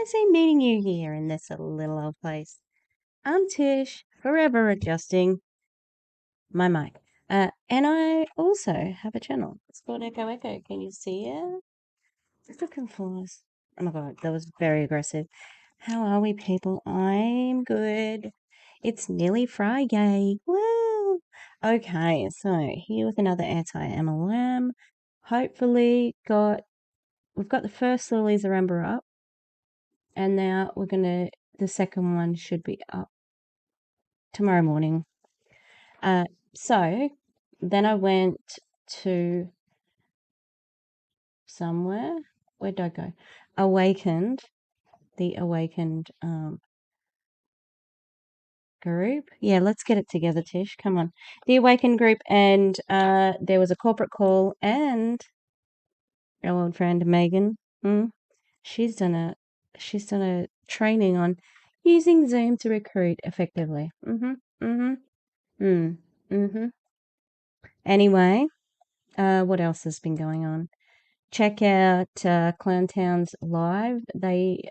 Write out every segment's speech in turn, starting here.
fancy meeting you here in this little old place. I'm Tish, forever adjusting my mic. And I also have a channel. It's called Echo Echo. Can you see it? It's looking for us. Oh my god, that was very aggressive. How are we, people? I'm good. It's nearly Friday. Woo! Okay, so here with another anti-MLM. Hopefully we've got the first little Isaramba up. And now the second one should be up tomorrow morning. So then I went to somewhere. Where'd I go? The Awakened group. Yeah, let's get it together, Tish. Come on. The Awakened group, and there was a corporate call, and our old friend Megan, she's done a training on using Zoom to recruit effectively. Anyway, what else has been going on? Check out Clowntown's live. They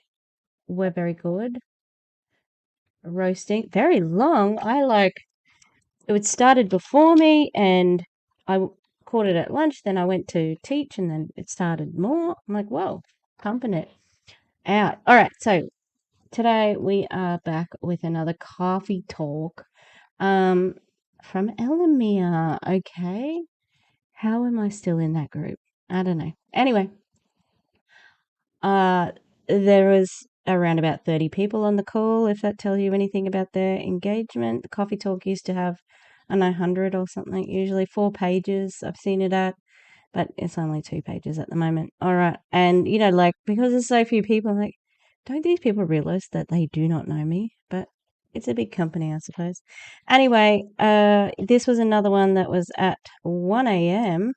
were very good. Roasting. Very long. It started before me and I caught it at lunch. Then I went to teach and then it started more. I'm like, whoa, pumping it out. All right. So today we are back with another coffee talk from ELOMIR. Okay. How am I still in that group? I don't know. Anyway, there was around about 30 people on the call, if that tells you anything about their engagement. The coffee talk used to have, I don't know, 100 or something, usually 4 pages I've seen it at, but it's only 2 pages at the moment. All right. And, because there's so few people, I'm like, don't these people realize that they do not know me? But it's a big company, I suppose. Anyway, this was another one that was at 1 a.m.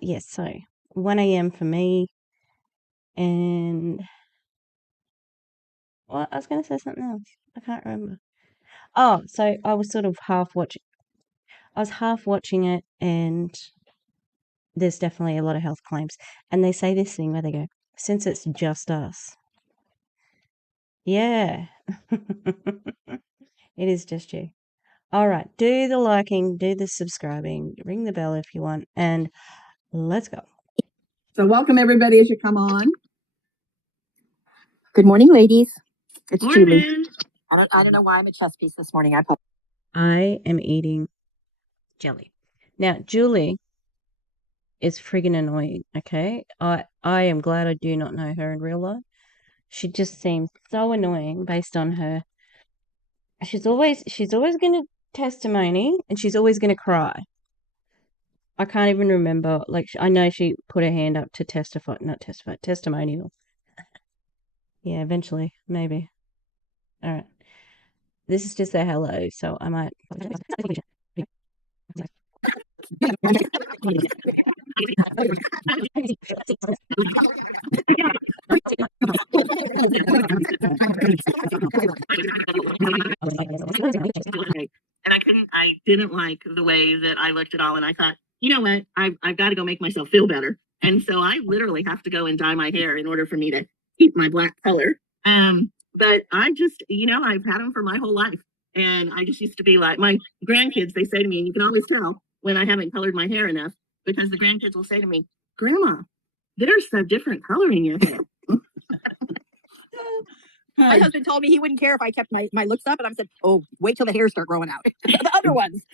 Yes, so 1 a.m. for me. And well, I was going to say something else. I can't remember. Oh, so I was sort of half watching. I was half watching it, and there's definitely a lot of health claims. And they say this thing where they go, since it's just us. Yeah. It is just you. All right. Do the liking, do the subscribing, ring the bell if you want, and let's go. So welcome everybody as you come on. Good morning, ladies. It's Morning. Juli. I don't know why I'm a chess piece this morning. I am eating jelly. Now, Juli is friggin' annoying, okay? I am glad I do not know her in real life. She just seems so annoying based on her. She's always gonna testimony and she's always gonna cry. I can't even remember. I know she put her hand up to testimonial. Yeah, eventually, maybe. All right. This is just a hello, so I might. And I didn't like the way that I looked at all, and I thought, you know what, I've got to go make myself feel better. And so I literally have to go and dye my hair in order for me to keep my black color. But I just, I've had them for my whole life. And I just used to be like, my grandkids, they say to me, and you can always tell when I haven't colored my hair enough, because the grandkids will say to me, Grandma, there's a different color in your hair. My husband told me he wouldn't care if I kept my looks up, and I said, "Oh, wait till the hairs start growing out." The other ones.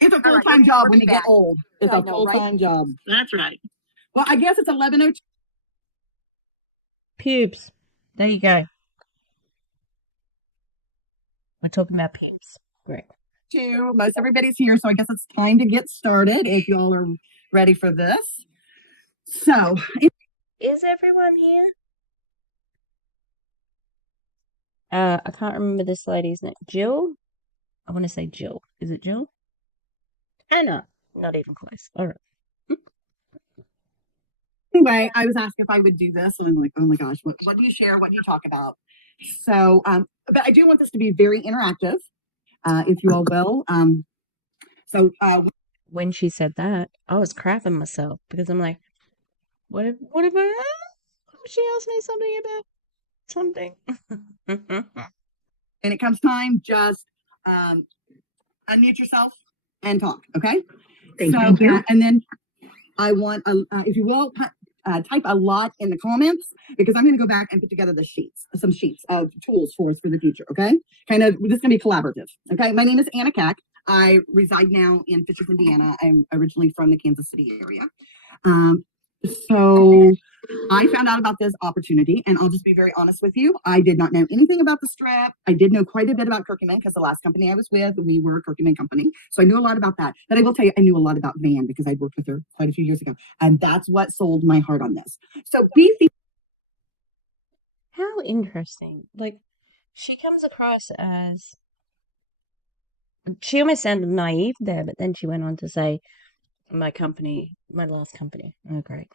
It's a full-time job when you get old. It's a full-time job. That's right. Well, I guess it's 11:02. Pubes. There you go. We're talking about pubes. Great. Most everybody's here, so I guess it's time to get started if y'all are ready for this. So, is everyone here? I can't remember this lady's name. Jill? I want to say Jill. Is it Jill? Anna. Not even close. All right. Anyway, I was asked if I would do this, and I'm like, oh my gosh, what do you share? What do you talk about? So, but I do want this to be very interactive, if you all will. When she said that, I was crapping myself because I'm like, what have I? she asked me something about something. And it comes time, just unmute yourself and talk. Okay. Thank you. And then I want, if you will, type a lot in the comments, because I'm going to go back and put together some sheets of tools for us for the future. Okay. Kind of, this is going to be collaborative. Okay. My name is Anna Keck. I reside now in Fishers, Indiana. I'm originally from the Kansas City area. So I found out about this opportunity, and I'll just be very honest with you. I did not know anything about the strip. I did know quite a bit about curcumin, because the last company I was with, we were a curcumin company. So I knew a lot about that. But I will tell you, I knew a lot about Van, because I worked with her quite a few years ago. And that's what sold my heart on this. So How interesting. Like, she comes across as, she almost sounded naive there, but then she went on to say, my last company. Oh, great.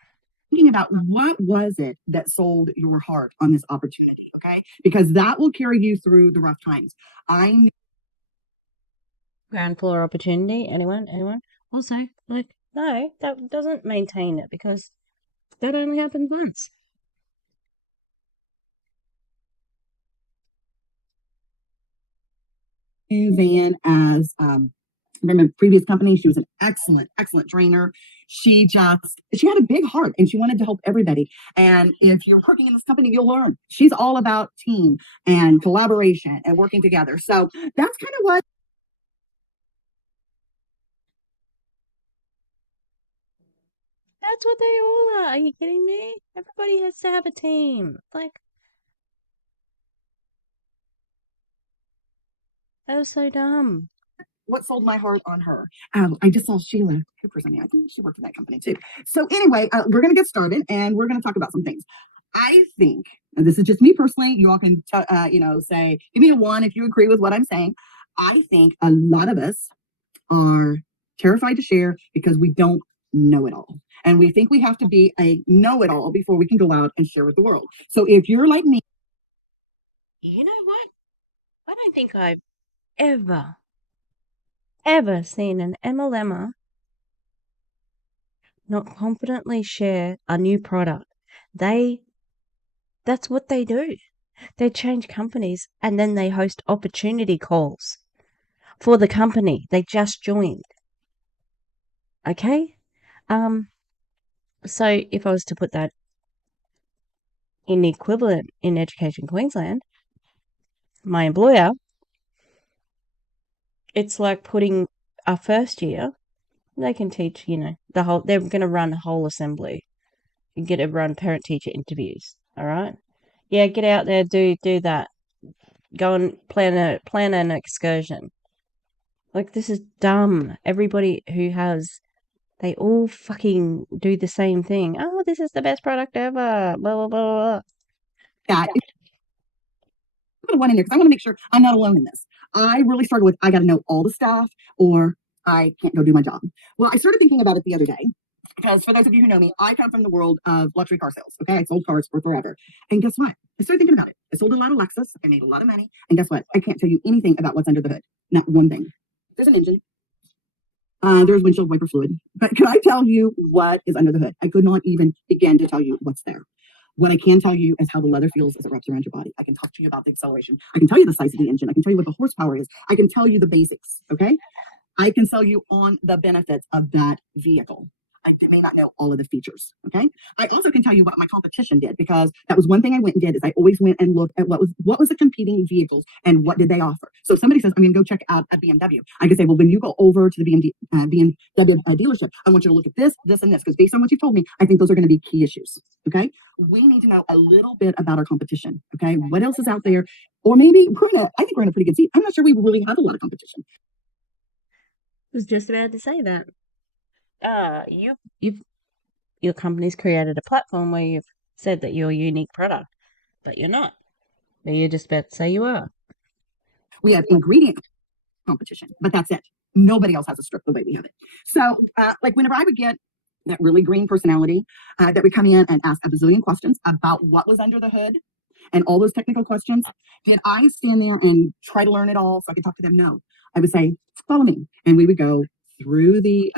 thinking about what was it that sold your heart on this opportunity, okay? Because that will carry you through the rough times. I knew Ground floor opportunity. Anyone? Also, like, no, that doesn't maintain it, because that only happens once. Van as from a previous company. She was an excellent trainer. She had a big heart, and she wanted to help everybody. And if you're working in this company, you'll learn. She's all about team and collaboration and working together. So that's kind of what. That's what they all are. Are you kidding me? Everybody has to have a team. Like, that was so dumb. What sold my heart on her? I just saw Sheila Cooper's on here. I think she worked in that company too. So anyway, we're going to get started, and we're going to talk about some things. I think, and this is just me personally, you all can, say, give me a 1 if you agree with what I'm saying. I think a lot of us are terrified to share because we don't know it all. And we think we have to be a know it all before we can go out and share with the world. So if you're like me, You know what? I don't think I've ever seen an MLMer not confidently share a new product. That's what they do. They change companies, and then they host opportunity calls for the company they just joined. Okay? So if I was to put that in the equivalent in Education Queensland, my employer, it's like putting a first year, they can teach, they're going to run a whole assembly. You get to run parent teacher interviews. All right. Yeah. Get out there. Do that. Go and plan an excursion. Like, this is dumb. Everybody they all fucking do the same thing. Oh, this is the best product ever. Blah, blah, blah, blah. that put a 1 in there because I want to make sure I'm not alone in this. I really started with, I got to know all the stuff, or I can't go do my job. Well, I started thinking about it the other day, because for those of you who know me, I come from the world of luxury car sales. Okay. I sold cars for forever. And guess what? I started thinking about it. I sold a lot of Lexus. I made a lot of money. And guess what? I can't tell you anything about what's under the hood. Not one thing. There's an engine. There's windshield wiper fluid. But can I tell you what is under the hood? I could not even begin to tell you what's there. What I can tell you is how the leather feels as it wraps around your body. I can talk to you about the acceleration. I can tell you the size of the engine. I can tell you what the horsepower is. I can tell you the basics. Okay. I can sell you on the benefits of that vehicle. I may not know all of the features. Okay. I also can tell you what my competition did, because that was one thing I went and did, is I always went and looked at what was the competing vehicles and what did they offer. So if somebody says, I'm going to go check out a BMW, I can say, well, when you go over to the BMW dealership, I want you to look at this, this, and this, because based on what you told me, I think those are going to be key issues. Okay. We need to know a little bit about our competition. Okay. What else is out there? Or maybe I think we're in a pretty good seat. I'm not sure we really have a lot of competition. I was just about to say that. Your company's created a platform where you've said that you're a unique product, but you're not. But you're just about to say you are. We have ingredient competition, but that's it. Nobody else has a strip the way we have it. So, like, whenever I would get that really green personality that would come in and ask a bazillion questions about what was under the hood and all those technical questions, did I stand there and try to learn it all so I could talk to them? No. I would say, follow me. And we would go through the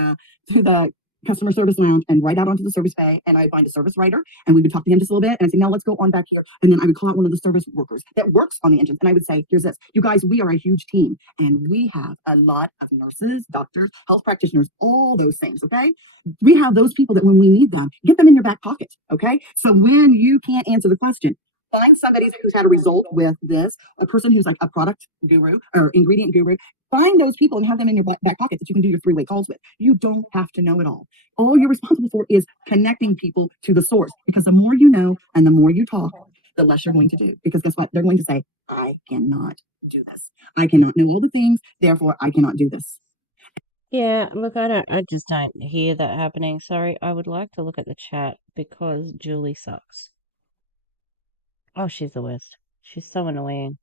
customer service lounge and right out onto the service bay, and I'd find a service writer, and we would talk to him just a little bit, and I'd say, now let's go on back here. And then I would call out one of the service workers that works on the engines, and I would say, here's this. You guys, we are a huge team, and we have a lot of nurses, doctors, health practitioners, all those things, okay? We have those people that when we need them, get them in your back pocket, okay? So when you can't answer the question, find somebody who's had a result with this, a person who's like a product guru or ingredient guru. Find those people and have them in your back pocket that you can do your three-way calls with. You don't have to know it all. All you're responsible for is connecting people to the source, because the more you know and the more you talk, the less you're going to do. Because guess what? They're going to say, I cannot do this. I cannot know all the things, therefore I cannot do this. Yeah, look, I just don't hear that happening. Sorry, I would like to look at the chat because Julie sucks. Oh, she's the worst. She's so annoying.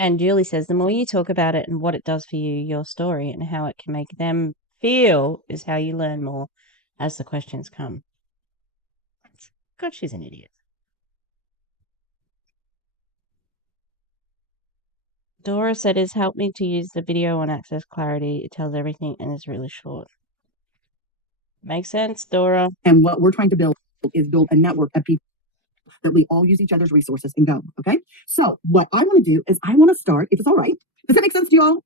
And Julie says, the more you talk about it and what it does for you, your story, and how it can make them feel is how you learn more as the questions come. God, she's an idiot. Dora said, it's helped me to use the video on Access Clarity. It tells everything and is really short. Makes sense, Dora. And what we're trying to build is build a network of people that we all use each other's resources and go, okay? So what I want to do is I want to start, if it's all right. Does that make sense to you all?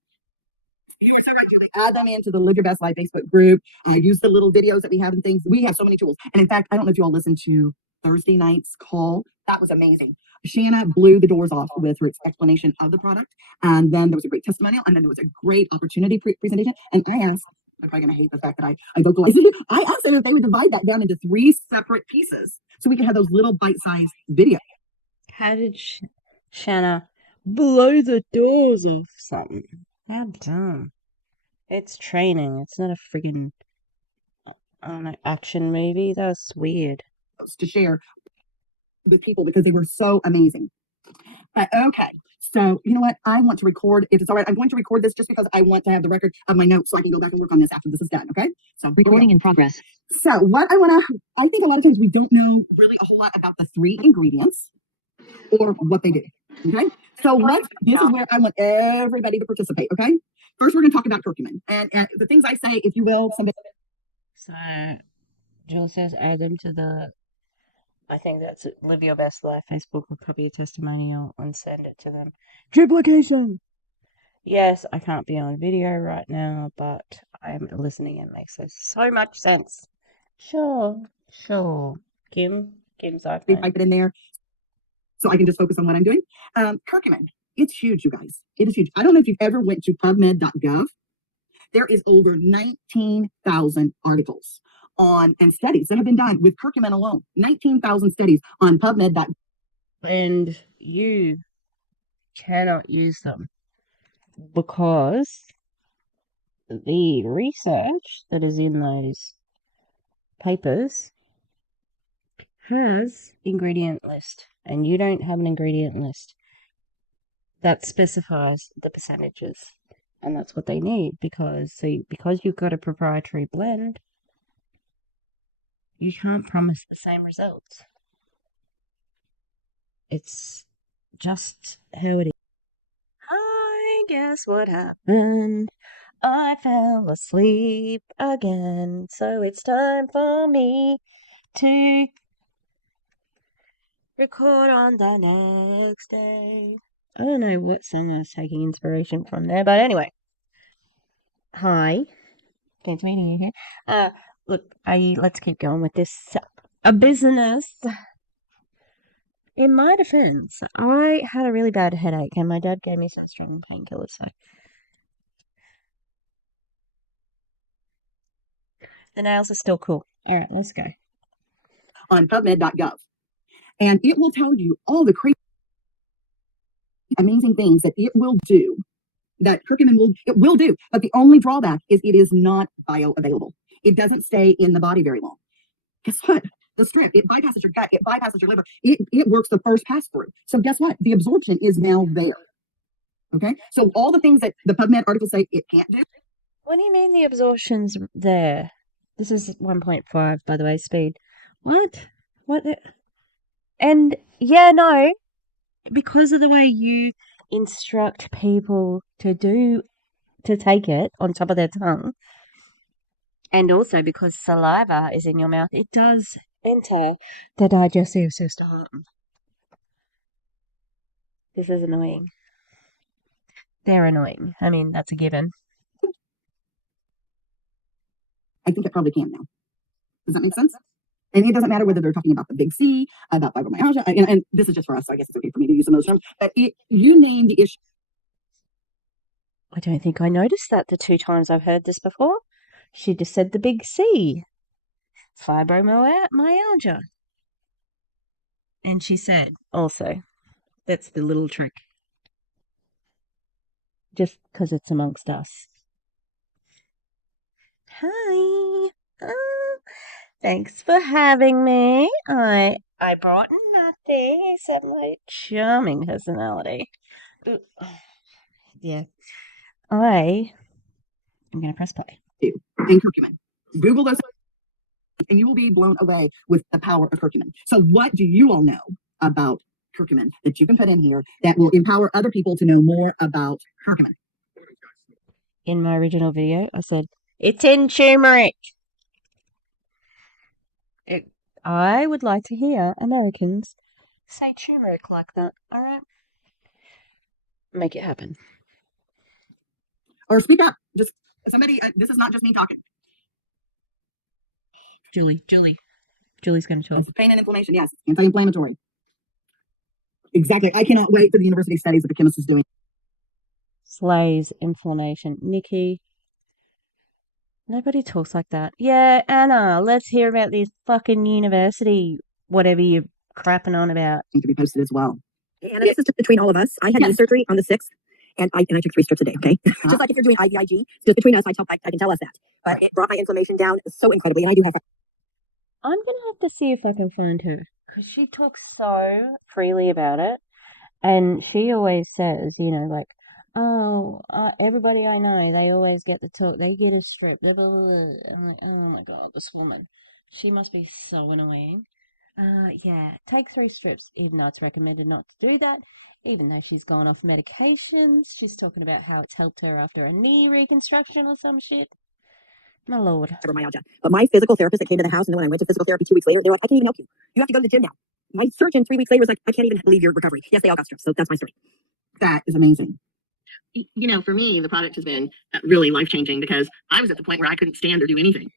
You are so right, Julie. Add them into the Live Your Best Life Facebook group. Use the little videos that we have and things. We have so many tools. And in fact, I don't know if you all listened to Thursday night's call. That was amazing. Shanna blew the doors off with her explanation of the product. And then there was a great testimonial. And then there was a great opportunity presentation. And I asked, they're probably going to hate the fact that I vocalized. I asked them if they would divide that down into 3 separate pieces so we could have those little bite-sized videos. How did Shanna blow the doors off something? How dumb. It's training. It's not a friggin' action movie. That's weird. To share with people because they were so amazing. Okay. So, you know what? I want to record, if it's all right, I'm going to record this just because I want to have the record of my notes so I can go back and work on this after this is done. Okay. So, Recording in progress. So, what I think a lot of times we don't know really a whole lot about the 3 ingredients or what they do. Okay. So, this is where I want everybody to participate. Okay. First, we're going to talk about curcumin. And the things I say, if you will, somebody. So, Jill says add them to the, I think that's it, Live Your Best Life Facebook, or copy a testimonial and send it to them. Duplication! Yes, I can't be on video right now, but I'm listening and it makes so much sense. Sure. Kim's iPhone. Type it in there so I can just focus on what I'm doing. Curcumin, it's huge, you guys. It is huge. I don't know if you've ever went to PubMed.gov. There is over 19,000 articles on and studies that have been done with curcumin alone. 19,000 studies on PubMed. And you cannot use them because the research that is in those papers has ingredient list, and you don't have an ingredient list that specifies the percentages, and that's what they need because you've got a proprietary blend, you can't promise the same results. It's just how it is. I guess what happened? I fell asleep again, so it's time for me to record on the next day. I don't know what song I was taking inspiration from there, but anyway. Hi. Thanks for meeting you here. Look, let's keep going with this. A business. In my defense, I had a really bad headache and my dad gave me some strong painkillers, so the nails are still cool. All right, let's go. On PubMed.gov. And it will tell you all the crazy, amazing things that it will do, that curcumin will do. But the only drawback is it is not bioavailable. It doesn't stay in the body very long. Guess what? The strip, it bypasses your gut, it bypasses your liver. It works the first pass through. So guess what? The absorption is now there. Okay? So all the things that the PubMed articles say it can't do. What do you mean the absorption's there? This is 1.5, by the way, speed. What? And yeah, no, because of the way you instruct people to do to take it on top of their tongue. And also because saliva is in your mouth, it does enter the digestive system. This is annoying. They're annoying. I mean, that's a given. I think it probably can now. Does that make sense? And it doesn't matter whether they're talking about the big C, about fibromyalgia, and this is just for us, so I guess it's okay for me to use some of those terms. But you name the issue. I don't think I noticed that the 2 times I've heard this before. She just said the big C. Fibromyalgia. And she said also, that's the little trick. Just because it's amongst us. Hi. Thanks for having me. I brought nothing except my charming personality. Yeah. I'm going to press play. In curcumin. Google those and you will be blown away with the power of curcumin. So what do you all know about curcumin that you can put in here that will empower other people to know more about curcumin? In my original video, I said, it's in turmeric. I would like to hear Americans say turmeric like that, all right? Make it happen. Or speak up. Just somebody, this is not just me talking. Julie's going to talk. It's pain and inflammation, yes. Anti-inflammatory. Exactly. I cannot wait for the university studies that the chemist is doing. Slays inflammation. Nikki. Nobody talks like that. Yeah, Anna, let's hear about this fucking university, whatever you're crapping on about. To be posted as well. Anna, this is just between all of us. I had knee surgery on the 6th, and I took 3 strips a day, okay? Just like if you're doing IVIG, just between us, I can tell us that. But it brought my inflammation down so incredibly, and I do have... I'm going to have to see if I can find her, because she talks so freely about it. And she always says, like, oh, everybody I know, they always get the talk, they get a strip. Blah, blah, blah. I'm like, oh my God, this woman. She must be so annoying. Yeah, take 3 strips, even though it's recommended not to do that. Even though she's gone off medications, she's talking about how it's helped her after a knee reconstruction or some shit. My Lord. Fibromyalgia. But my physical therapist that came to the house, and then when I went to physical therapy 2 weeks later, they were like, I can't even help you. You have to go to the gym now. My surgeon 3 weeks later was like, I can't even believe your recovery. Yes, they all got strips. So that's my story. That is amazing. For me, the product has been really life-changing because I was at the point where I couldn't stand or do anything.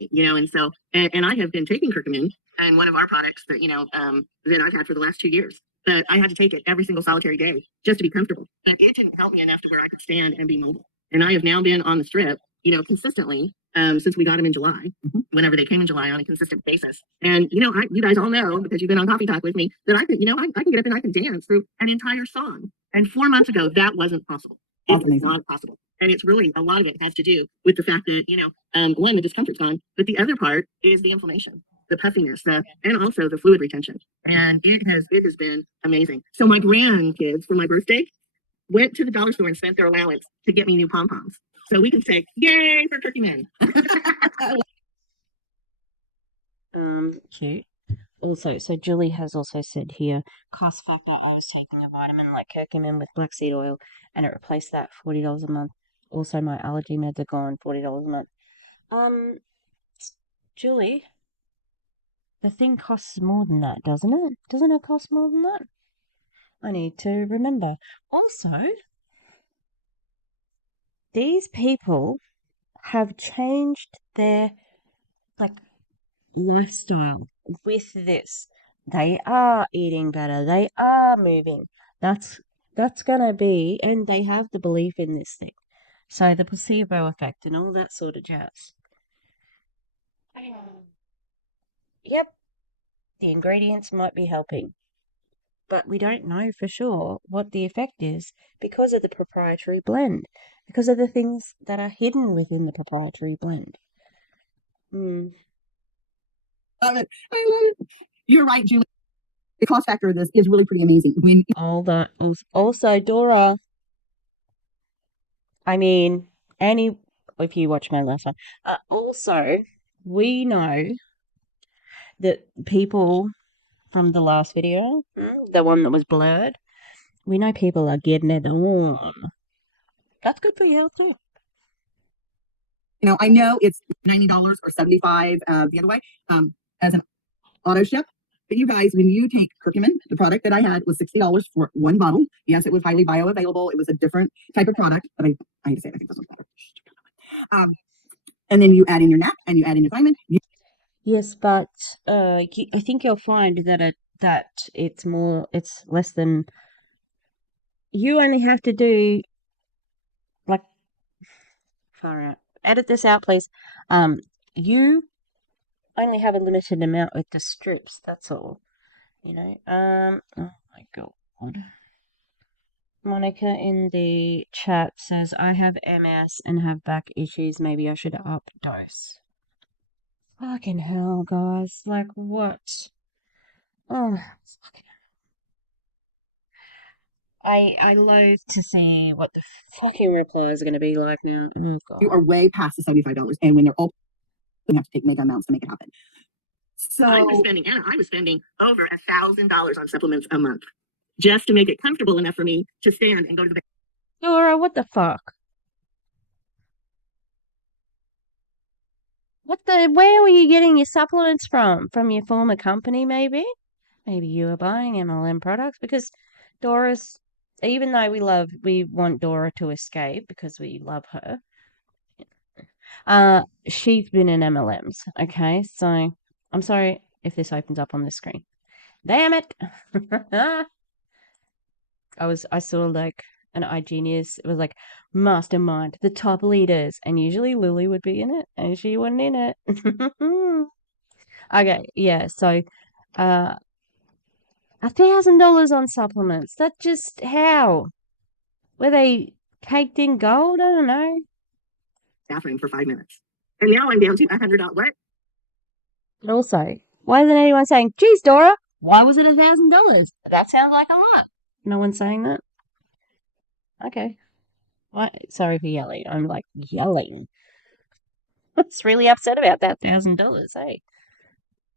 And so, and I have been taking curcumin, and one of our products that, that I've had for the last 2 years, but I had to take it every single solitary day just to be comfortable. But it didn't help me enough to where I could stand and be mobile. And I have now been on the strip, consistently since we got them in July, whenever they came in July on a consistent basis. And, you guys all know, because you've been on Coffee Talk with me, that I can, I can get up and I can dance through an entire song. And 4 months ago, that wasn't possible. It was not possible. And it's really, a lot of it has to do with the fact that, one, the discomfort's gone, but the other part is the inflammation, the puffiness, and also the fluid retention. And it has been amazing. So my grandkids, for my birthday, went to the dollar store and spent their allowance to get me new pom-poms. So we can say, yay for curcumin. Cute. Also, so Julie has also said here, cost factor, I was taking a vitamin like curcumin with black seed oil, and it replaced that $40 a month. Also, my allergy meds are gone, $40 a month. Julie, the thing costs more than that, doesn't it? Doesn't it cost more than that? I need to remember. Also, these people have changed their, lifestyle with this. They are eating better. They are moving. That's gonna be, and they have the belief in this thing. So the placebo effect and all that sort of jazz. Yep, the ingredients might be helping, but we don't know for sure what the effect is because of the proprietary blend, because of the things that are hidden within the proprietary blend. Love it. I love it. You're right, Julie. The cost factor of this is really pretty amazing. All that. Also, Dora. I mean, if you watch my last one. Also, we know that people from the last video, the one that was blurred, we know people are getting it on. That's good for your health too. I know it's $90 or $75 the other way as an auto ship. But you guys, when you take curcumin, the product that I had was $60 for one bottle. Yes, it was highly bioavailable. It was a different type of product, but I hate to say it, I think this one's better. And then you add in your NAC and you add in your thiamine. Yes, but I think you'll find that it's less than. You only have to do like far out. Edit this out, please. You only have a limited amount with the strips. That's all. Oh my god. Monica in the chat says, I have MS and have back issues. Maybe I should up dose. Fucking hell, guys. Like, what? Oh, fucking. I loathe to see what the fucking replies are going to be like now. Oh, God. You are way past the $75. And when they're all, you have to take mega amounts to make it happen. So I was spending over $1,000 on supplements a month just to make it comfortable enough for me to stand and go to the Laura, what the fuck? Where were you getting your supplements from? From your former company, maybe? Maybe you were buying MLM products because Dora's, even though we want Dora to escape because we love her, she's been in MLMs, okay? So I'm sorry if this opens up on the screen. Damn it! I saw like an iGenius. It was like mastermind, the top leaders, and usually Lily would be in it, and she wasn't in it. Okay, yeah. So, $1,000 on supplements. That just how? Were they caked in gold? I don't know. bathroom for 5 minutes. And now I'm down to $100. What? And also, why isn't anyone saying, geez, Dora, why was it $1,000? That sounds like a lot. No one's saying that? Okay. What? Sorry for yelling. I'm like yelling. It's really upset about that $1,000, hey?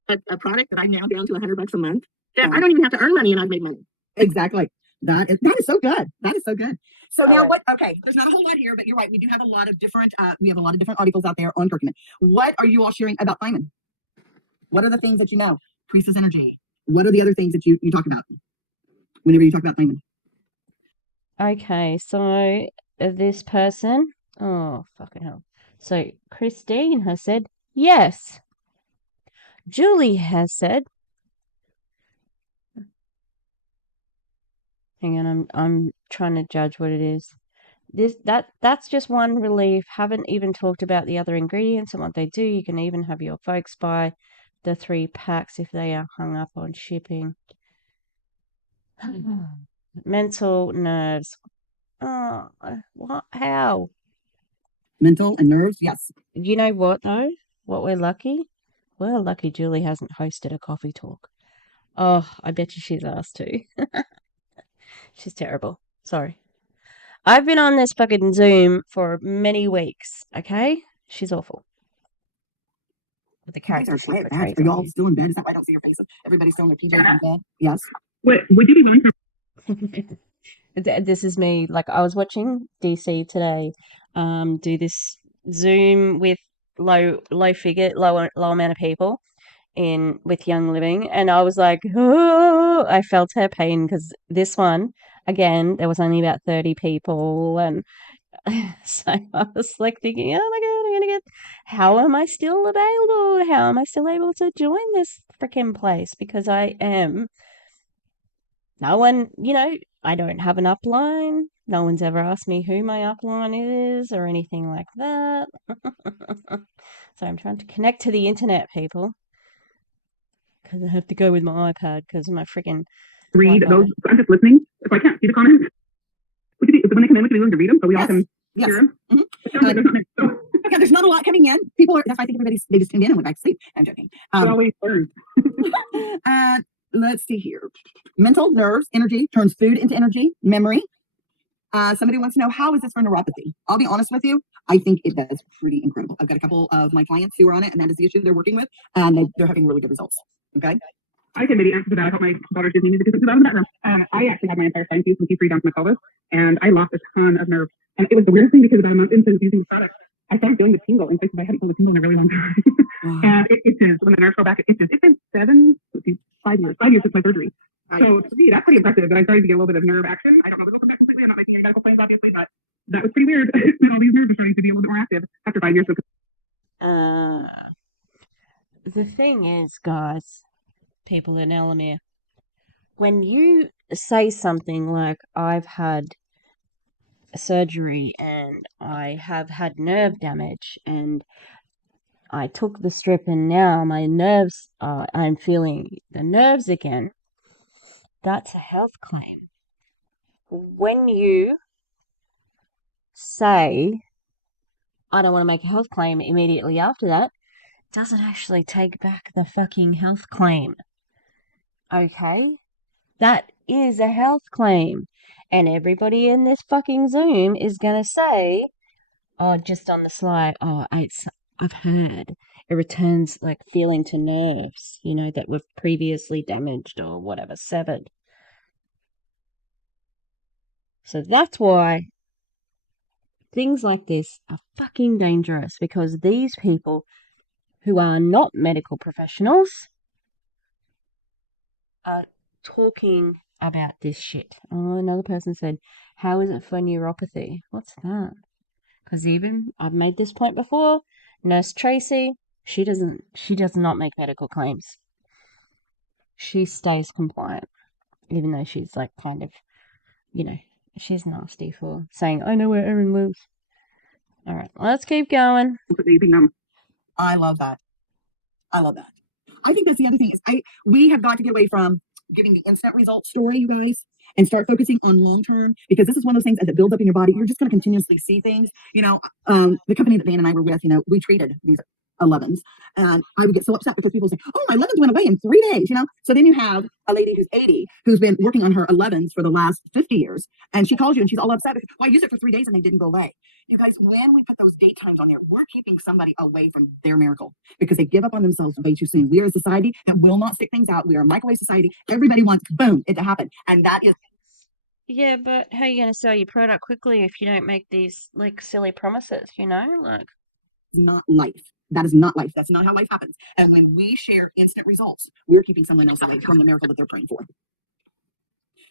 A product that I'm now down to $100 a month. Yeah, I don't even have to earn money and I've made money. exactly. That is so good. That is so good. So now what? Okay, there's not a whole lot here, but you're right. We do have a lot of different. We have a lot of different articles out there on curcumin. What are you all sharing about thiamine? What are the things that you know? Priestess energy. What are the other things that you talk about whenever you talk about thiamine? Okay, so this person, oh, fucking hell. So Christine has said, yes. Julie has said, hang on, I'm trying to judge what it is. That's just one relief. Haven't even talked about the other ingredients and what they do. You can even have your folks buy the 3 packs if they are hung up on shipping. Mental nerves. Oh, what? How? Mental and nerves. Yes. You know what though? What we're lucky? We're lucky Julie hasn't hosted a coffee talk. Oh, I bet you she's asked to. She's terrible. Sorry. I've been on this fucking Zoom for many weeks, okay? She's awful. With the character she portrays. Are y'all still in bed? Is that why I don't see your faces? Everybody's still in their PJs in bed? Yes. What did you learn? This is me. Like, I was watching DC today do this Zoom with low amount of people with Young Living, and I was like, oh, I felt her pain because this one, again, there was only about 30 people, and so I was like thinking, oh my god, how am I still available? How am I still able to join this freaking place? Because I am. No one, I don't have an upline. No one's ever asked me who my upline is or anything like that. So I'm trying to connect to the internet, people. Because I have to go with my iPad because my freaking read those. I'm just listening. If I can't see the comments, when they come in, we can be willing to read them so we all can hear them. Mm-hmm. Yeah, there's not a lot coming in. People are. That's why I think they just tuned in and went back to sleep. I'm joking. We always learn. Let's see here. Mental, nerves, energy turns food into energy, memory. Somebody wants to know, how is this for neuropathy? I'll be honest with you. I think it does pretty incredible. I've got a couple of my clients who are on it, and that is the issue they're working with, and they're having really good results. Okay. I can maybe answer that. I hope my daughter Disney music because I'm in that room. I actually had my entire spine piece from T3 down to my pelvis, and I lost a ton of nerve. And it was the weirdest thing because about a month into using the product, I started feeling the tingle in places I hadn't felt a tingle in a really long time. And it itches when the nerves go back. It itches. It's been 5 years since my surgery. So to me, that's pretty impressive. And I started to get a little bit of nerve action. I don't know if it'll come back completely. I'm not making any medical claims, obviously, but that was pretty weird. That all these nerves are starting to be a little bit more active after 5 years. The thing is, guys, people in ELOMIR, when you say something like, I've had surgery and I have had nerve damage and I took the strip and now my nerves I'm feeling the nerves again, that's a health claim. When you say, I don't want to make a health claim immediately after that, it doesn't actually take back the fucking health claim. Okay? That is a health claim. And everybody in this fucking Zoom is going to say, oh, just on the sly, I've heard it returns like feeling to nerves, that were previously damaged or whatever, severed. So that's why things like this are fucking dangerous, because these people who are not medical professionals are talking about this shit. Oh, another person said, how is it for neuropathy? What's that? Because even, I've made this point before, Nurse Tracy, she does not make medical claims. She stays compliant, even though she's like kind of, she's nasty for saying, I know where Erin lives. All right, let's keep going. I love that. I think that's the other thing is we have got to get away from giving the instant results story, you guys, and start focusing on long term, because this is one of those things as it builds up in your body, you're just going to continuously see things. The company that Dan and I were with, we treated these 11s, and I would get so upset because people say, "Oh, my 11s went away in 3 days." So then you have a lady who's 80 who's been working on her 11s for the last 50 years, and she calls you and she's all upset because, "Well, I used it for 3 days and they didn't go away." You guys, when we put those date times on there, we're keeping somebody away from their miracle because they give up on themselves way too soon. We are a society that will not stick things out. We are a microwave society. Everybody wants boom it to happen, and that is. Yeah, but how are you going to sell your product quickly if you don't make these like silly promises? Not life. That is not life. That's not how life happens. And when we share instant results, we're keeping someone else away from the miracle that they're praying for.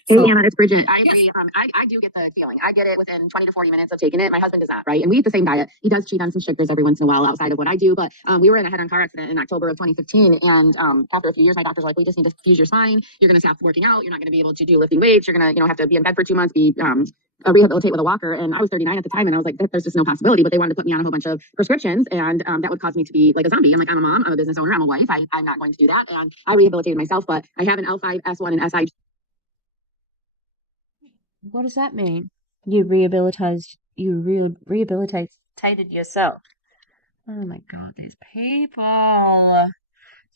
Hey, Anna, it's Bridget. I agree. I do get the feeling. I get it within 20 to 40 minutes of taking it. My husband does not, right? And we eat the same diet. He does cheat on some sugars every once in a while outside of what I do. But we were in a head-on car accident in October of 2015. And after a few years, my doctor's like, we just need to fuse your spine. You're going to stop working out. You're not going to be able to do lifting weights. You're going to, have to be in bed for 2 months, rehabilitate with a walker. And I was 39 at the time. And I was like, there's just no possibility. But they wanted to put me on a whole bunch of prescriptions. And that would cause me to be like a zombie. I'm like, I'm a mom, I'm a business owner, I'm a wife. I'm not going to do that. And I rehabilitated myself. But I have an L5, S1, and SI. What does that mean? You rehabilitated yourself. Oh my god, these people.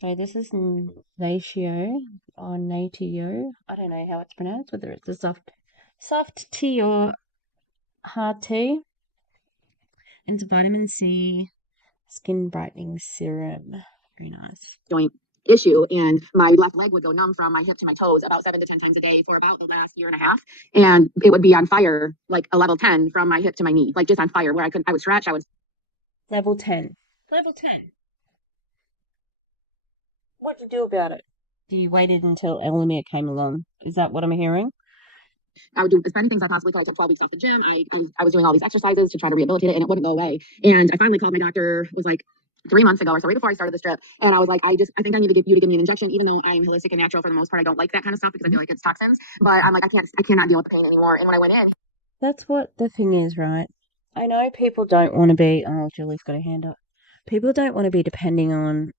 So this is natio or natio. I don't know how it's pronounced, whether it's a soft tea or hard tea. And it's vitamin C skin brightening serum. Very nice. Joint issue, and my left leg would go numb from my hip to my toes about 7 to 10 times a day for about the last year and a half, and it would be on fire, like a level 10 from my hip to my knee, like just on fire, where I would stretch, level 10. What'd you do about it? You waited until ELOMIR came along. Is that what I'm hearing? I would do as many things I possibly could. I took 12 weeks off the gym. I was doing all these exercises to try to rehabilitate it, and it wouldn't go away. And I finally called my doctor, was like 3 months ago or so, right before I started the strip. And I was like, I think I need you to give me an injection, even though I'm holistic and natural for the most part. I don't like that kind of stuff because I feel like it's toxins. But I'm like, I cannot deal with the pain anymore. And when I went in, that's what the thing is, right? I know people don't want to be. Oh, Julie's got a hand up. People don't want to be depending on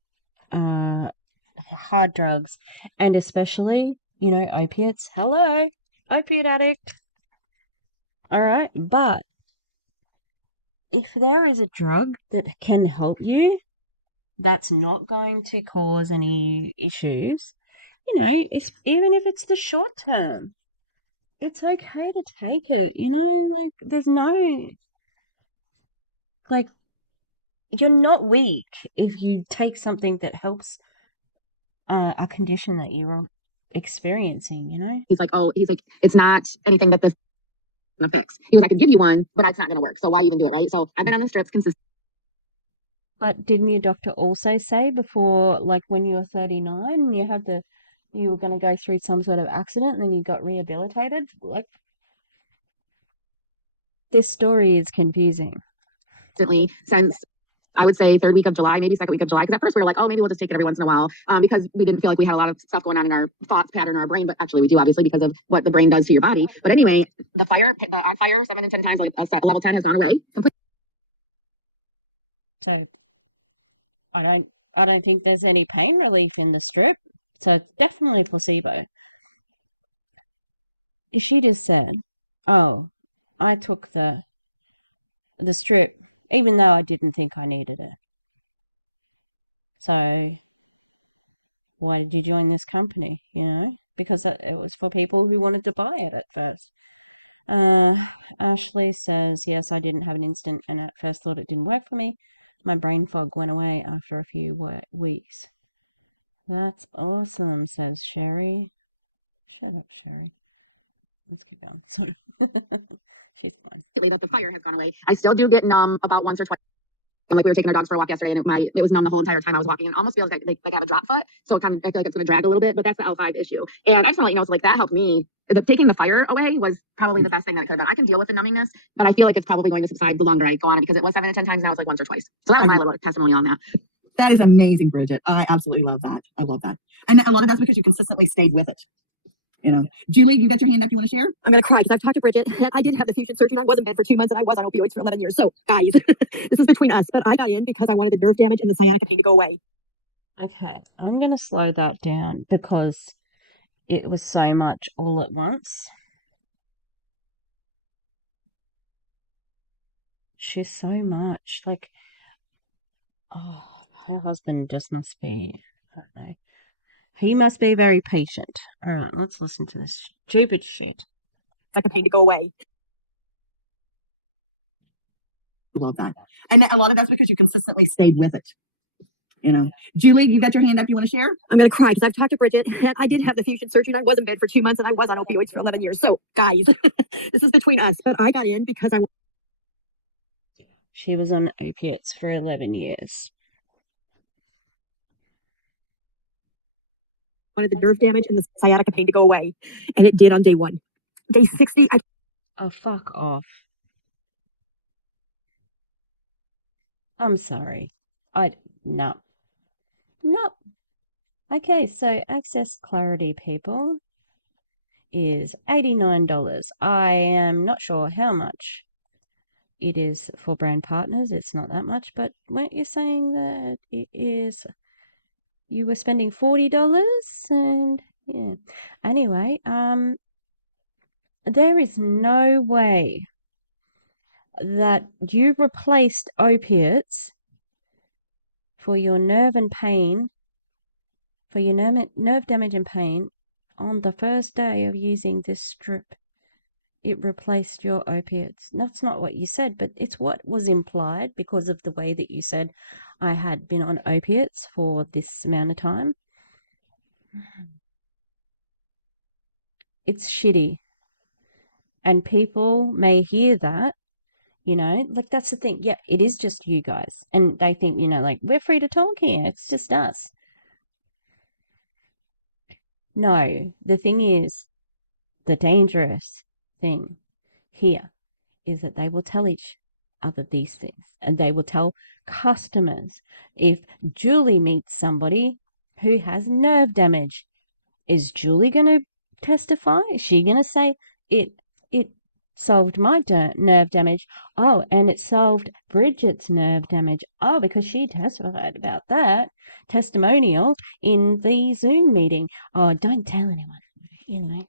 hard drugs, and especially, opiates. Hello, opiate addict. All right, but if there is a drug that can help you, that's not going to cause any issues, even if it's the short term, it's okay to take it, there's no, you're not weak if you take something that helps a condition that you're experiencing. he's like, it's not anything that this fix. He was like, I could give you one, but it's not going to work. So why even do it, right? So I've been on the strips consistently. But didn't your doctor also say before, like when you were 39, you were going to go through some sort of accident and then you got rehabilitated? Like, this story is confusing. Since I would say third week of July, maybe second week of July. Because at first we were like, oh, maybe we'll just take it every once in a while, because we didn't feel like we had a lot of stuff going on in our thoughts pattern in our brain. But actually, we do, obviously, because of what the brain does to your body. But anyway, the on fire 7 to 10 times, like level 10 has gone away. So I don't think there's any pain relief in the strip. So it's definitely placebo. If she just said, "Oh, I took the strip, even though I didn't think I needed it. So why did you join this company? You know, because it was for people who wanted to buy it at first." Ashley says, "Yes, I didn't have an instant, and at first thought it didn't work for me. My brain fog went away after a few weeks." That's awesome, says Sherry. Shut up, Sherry. Let's keep going. Sorry. She's fine. That the fire has gone away. I still do get numb about once or twice. And like we were taking our dogs for a walk yesterday, and it was numb the whole entire time I was walking, and almost feels like I have a drop foot. So it kind of, I feel like it's going to drag a little bit, but that's the L5 issue. And I just want to let you know, so like that helped me. Taking the fire away was probably the best thing that I could have done. I can deal with the numbingness, but I feel like it's probably going to subside the longer I go on it, because it was 7 to 10 times, now it's like once or twice. So that was my little testimony on that. That is amazing, Bridget. I absolutely love that. I love that. And a lot of that's because you consistently stayed with it. You know, Julie, you got your hand up. You want to share? I'm going to cry because I've talked to Bridget. I did have the fusion surgery. I was in bed for 2 months, and I was on opioids for 11 years. So, guys, this is between us. But I got in because I wanted the nerve damage and the sciatica pain to go away. Okay, I'm going to slow that down because it was so much all at once. She's so much. Like, oh, her husband just must be, I don't know. He must be very patient. All right, let's listen to this stupid shit. Like the pain to go away. Love that. And a lot of that's because you consistently stayed with it. You know, Julie, you got your hand up. You want to share? I'm going to cry because I've talked to Bridget. I did have the fusion surgery, and I was in bed for 2 months, and I was on opioids for 11 years. So, guys, this is between us. But I got in because She was on opiates for 11 years. wanted the nerve damage and the sciatica pain to go away. And it did on day 1. Day 60, Oh, fuck off. I'm sorry. No. Nope. Okay, so Access Clarity, people, is $89. I am not sure how much it is for brand partners. It's not that much, but weren't you saying that you were spending $40? And yeah. Anyway, there is no way that you replaced opiates for your nerve and pain, for your nerve damage and pain on the first day of using this strip. It replaced your opiates. That's not what you said, but it's what was implied because of the way that you said I had been on opiates for this amount of time. It's shitty. And people may hear that, you know, like that's the thing. Yeah, it is just you guys. And they think, you know, like we're free to talk here. It's just us. No, the thing is, the dangerous thing here is that they will tell each other these things, and they will tell customers. If Julie meets somebody who has nerve damage, is Julie going to testify? Is she going to say it solved my nerve damage? Oh, and it solved Bridget's nerve damage. Oh, because she testified about that testimonial in the Zoom meeting. Oh, don't tell anyone. You know,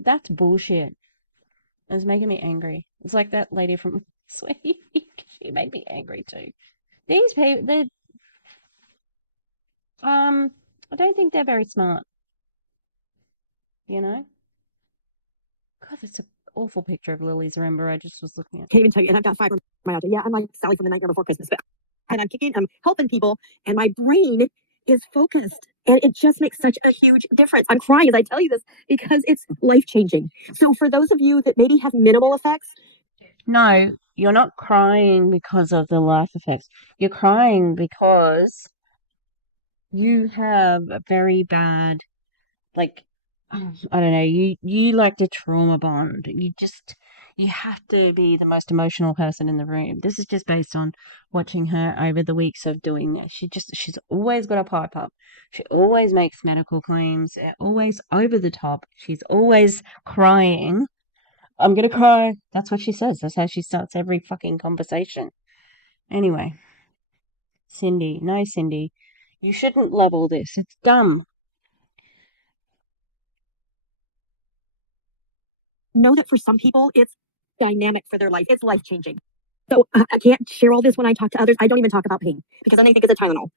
that's bullshit. It's making me angry. It's like that lady from Sweet. She made me angry too. These people, I don't think they're very smart. You know? God, that's an awful picture of Lily's. Remember, I just was looking at. can't even tell you. And I've got fibromyalgia. Yeah, I'm like Sally from The Nightmare Before Christmas. And I'm kicking, I'm helping people, and my brain is focused. And it just makes such a huge difference. I'm crying as I tell you this because it's life changing. So for those of you that maybe have minimal effects. No, you're not crying because of the life effects. You're crying because you have a very bad, like, I don't know, you like to trauma bond. You have to be the most emotional person in the room. This is just based on watching her over the weeks of doing this. She's always got a pipe up. She always makes medical claims. They're always over the top. She's always crying. I'm gonna cry. That's what she says. That's how she starts every fucking conversation. Anyway, Cindy, no, Cindy, you shouldn't love all this. It's dumb. Know that for some people, it's dynamic for their life. It's life changing. So I can't share all this when I talk to others. I don't even talk about pain because then they think it's a Tylenol,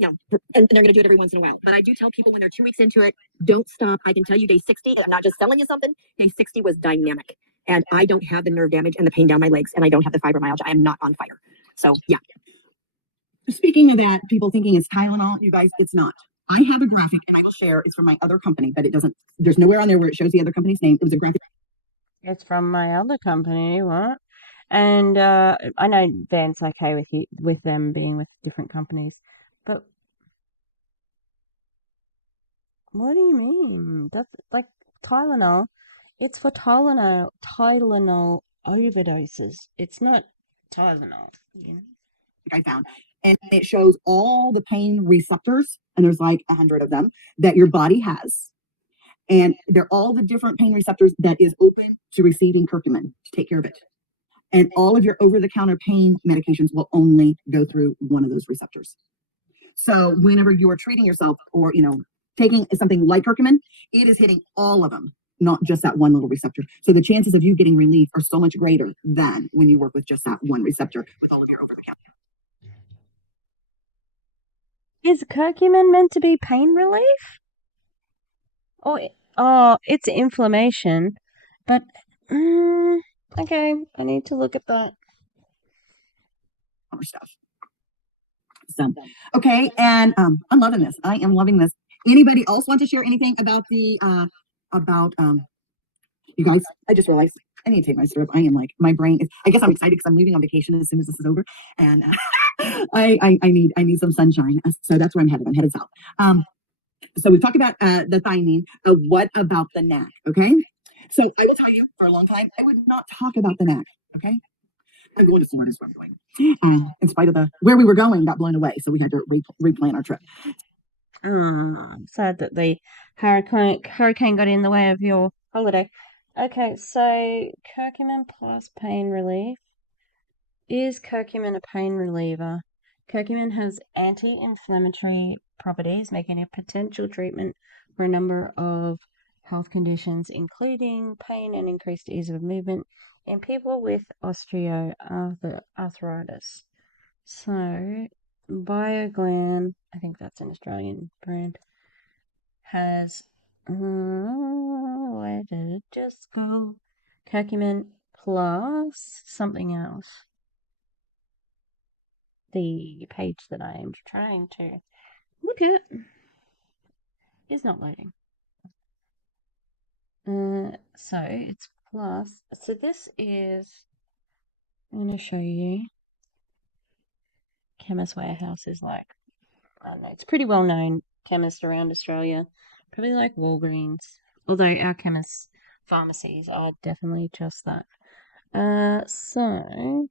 and they're going to do it every once in a while. But I do tell people when they're 2 weeks into it, don't stop. I can tell you day 60, I'm not just selling you something. Day 60 was dynamic, and I don't have the nerve damage and the pain down my legs, and I don't have the fibromyalgia. I am not on fire. So yeah. Speaking of that, people thinking it's Tylenol, you guys, it's not. I have a graphic and I will share. It's from my other company, but it doesn't, there's nowhere on there where it shows the other company's name. It was a graphic. It's from my other company, what? And I know Van's okay with them being with different companies, but what do you mean? That's like Tylenol. It's for Tylenol overdoses. It's not Tylenol. You know? I found. And it shows all the pain receptors, and there's like 100 of them that your body has. And they're all the different pain receptors that is open to receiving curcumin to take care of it. And all of your over-the-counter pain medications will only go through one of those receptors. So whenever you are treating yourself or, taking something like curcumin, it is hitting all of them, not just that one little receptor. So the chances of you getting relief are so much greater than when you work with just that one receptor with all of your over-the-counter. Is curcumin meant to be pain relief? Oh, it's inflammation. But, okay, I need to look at that. Other stuff. So, okay, and I'm loving this. I am loving this. Anybody else want to share anything about you guys? I just realized I need to take my syrup. I am like, my brain is, I guess I'm excited because I'm leaving on vacation as soon as this is over. And I need some sunshine. So that's where I'm headed. I'm headed south. So we talked about the thiamine. What about the knack? Okay. So I will tell you, for a long time, I would not talk about the knack. Okay. I'm going to Florida is where I'm going. In spite of where we were going got blown away. So we had to replan our trip. I'm sad that the hurricane got in the way of your holiday. Okay, so curcumin plus pain relief. Is curcumin a pain reliever? Curcumin has anti-inflammatory properties, making it a potential treatment for a number of health conditions, including pain and increased ease of movement in people with osteoarthritis. So, Bioglan, I think that's an Australian brand, has, where did it just go? Curcumin plus something else. The page that I am trying to look at is not loading. So it's plus. So this is, I'm going to show you. Chemist Warehouse is like, I don't know, it's pretty well known chemist around Australia. Probably like Walgreens. Although our chemists' pharmacies are definitely just that. So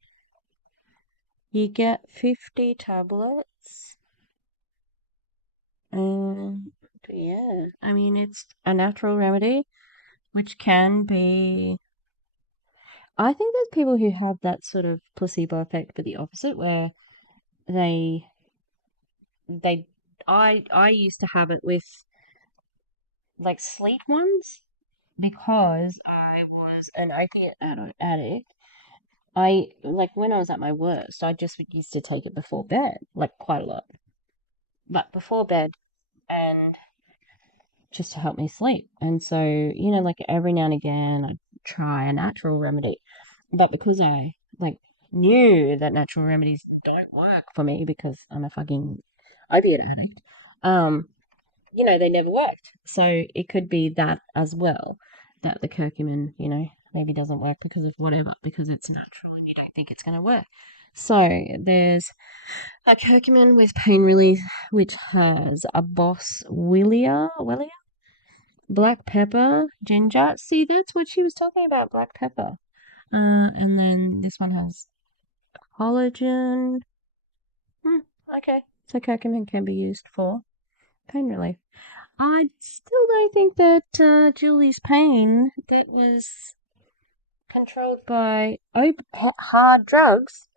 you get 50 tablets. Yeah, I mean, it's a natural remedy, which can be. I think there's people who have that sort of placebo effect, but the opposite, where they, I used to have it with like sleep ones because I was an opiate addict. I like when I was at my worst, I just used to take it before bed, like quite a lot, but before bed, and just to help me sleep. And so, like every now and again, I'd try a natural remedy. But because I like knew that natural remedies don't work for me because I'm a fucking opiate addict, they never worked. So it could be that as well, that the curcumin, maybe doesn't work because of whatever, because it's natural and you don't think it's going to work. So there's a curcumin with pain relief, which has a boswellia, black pepper, ginger. See, that's what she was talking about, black pepper. And then this one has collagen. Okay, so curcumin can be used for pain relief. I still don't think that Julie's pain that was controlled by hard drugs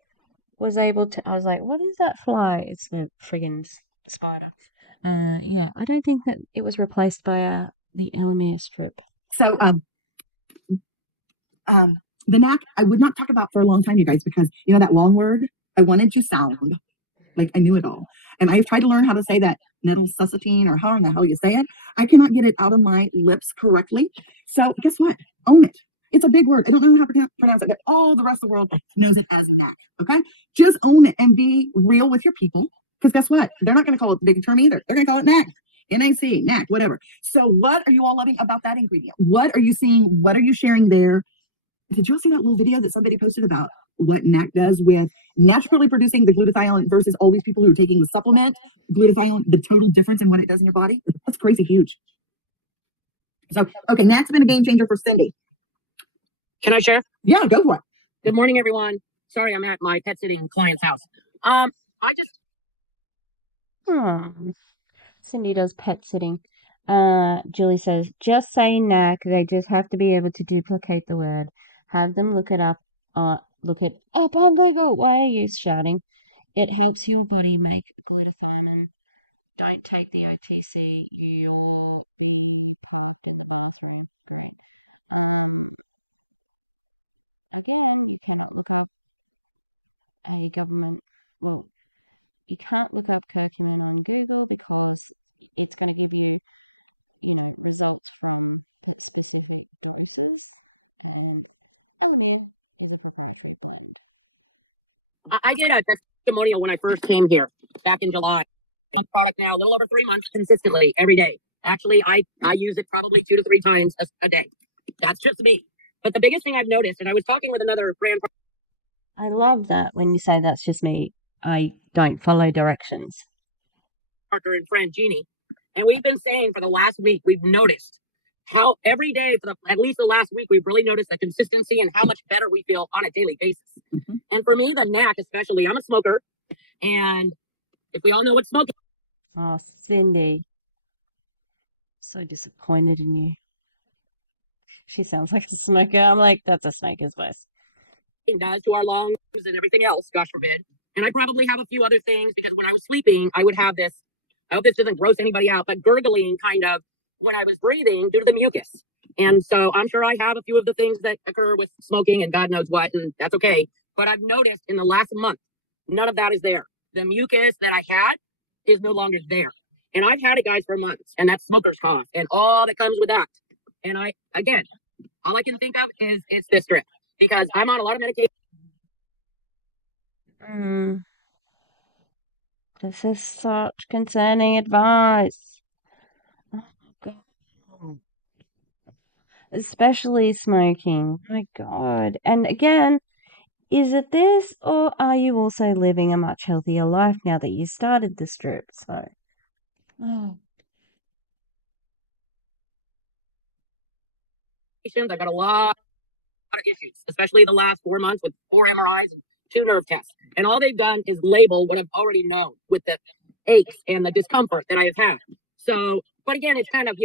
was able to. I was like, what is that fly? It's the friggin' spider. Yeah, I don't think that it was replaced by the ELOMIR strip. So, the knack I would not talk about for a long time, you guys, because you know that long word. I wanted to sound like I knew it all, and I've tried to learn how to say that nettle-suscitine or how in the hell you say it. I cannot get it out of my lips correctly. So guess what? Own it. It's a big word. I don't know how to pronounce it, but all the rest of the world knows it as knack. Okay, just own it and be real with your people. Because guess what? They're not going to call it the big term either. They're going to call it knack. NAC, knack, whatever. So what are you all loving about that ingredient? What are you seeing? What are you sharing there? Did you all see that little video that somebody posted about what knack does with naturally producing the glutathione versus all these people who are taking the supplement glutathione, the total difference in what it does in your body? That's crazy huge. So, okay, knack's been a game changer for Cindy. Can I share? Yeah, go for it. Good morning, everyone. Sorry, I'm at my pet sitting client's house. Cindy does pet sitting. Julie says, just say knack. They just have to be able to duplicate the word. Have them look it up. Look it up on Google. Why are you shouting? It helps your body make glutathione. Don't take the OTC. You're being parked in the bathroom. Again, you cannot look up any government. Well, you can't look up curcumin on Google because it's going to give you, results from specific doses, and ELOMIR is a proprietary brand. I did a testimonial when I first came here back in July. I'm on product now a little over 3 months consistently every day. Actually, I use it probably 2 to 3 times a day. That's just me. But the biggest thing I've noticed, and I was talking with another brand I love that when you say that's just me. I don't follow directions. partner and friend, Jeannie, and we've been saying for the last week, we've noticed how every day for at least the last week, we've really noticed the consistency and how much better we feel on a daily basis. And for me, the knack, especially, I'm a smoker, and if we all know what smoking. Oh, Cindy. So disappointed in you. She sounds like a smoker. I'm like, that's a smoker's voice. Does to our lungs and everything else, gosh forbid. And I probably have a few other things because when I was sleeping, I would have this, I hope this doesn't gross anybody out, but gurgling kind of when I was breathing due to the mucus. And so I'm sure I have a few of the things that occur with smoking and God knows what, and that's okay. But I've noticed in the last month, none of that is there. The mucus that I had is no longer there. And I've had it, guys, for months, and that's smoker's cough and all that comes with that. And again, all I can think of is it's this drip because I'm on a lot of medication. This is such concerning advice. Oh, God. Especially smoking. My God. And again, is it this, or are you also living a much healthier life now that you started the strip? So, I've got a lot of issues, especially the last 4 months with 4 MRIs and 2 nerve tests. And all they've done is label what I've already known with the aches and the discomfort that I have had. So, but again, it's kind of,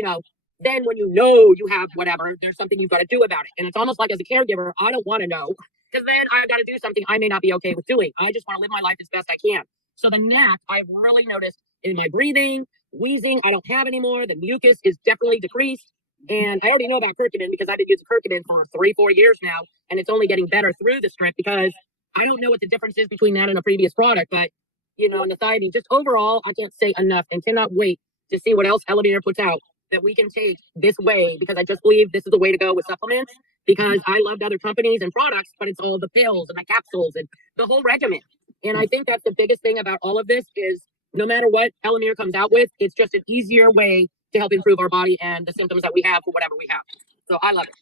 then when you know you have whatever, there's something you've got to do about it. And it's almost like as a caregiver, I don't want to know because then I've got to do something I may not be okay with doing. I just want to live my life as best I can. So the knack I've really noticed in my breathing, wheezing, I don't have anymore. The mucus is definitely decreased. And I already know about curcumin because I've been using curcumin for 3-4 years now, and it's only getting better through the strip because I don't know what the difference is between that and a previous product, but and the thiamine, just overall, I can't say enough and cannot wait to see what else ELOMIR puts out that we can take this way because I just believe this is the way to go with supplements because I loved other companies and products, but it's all the pills and the capsules and the whole regimen. And I think that's the biggest thing about all of this is no matter what ELOMIR comes out with, it's just an easier way to help improve our body and the symptoms that we have for whatever we have. So I love it.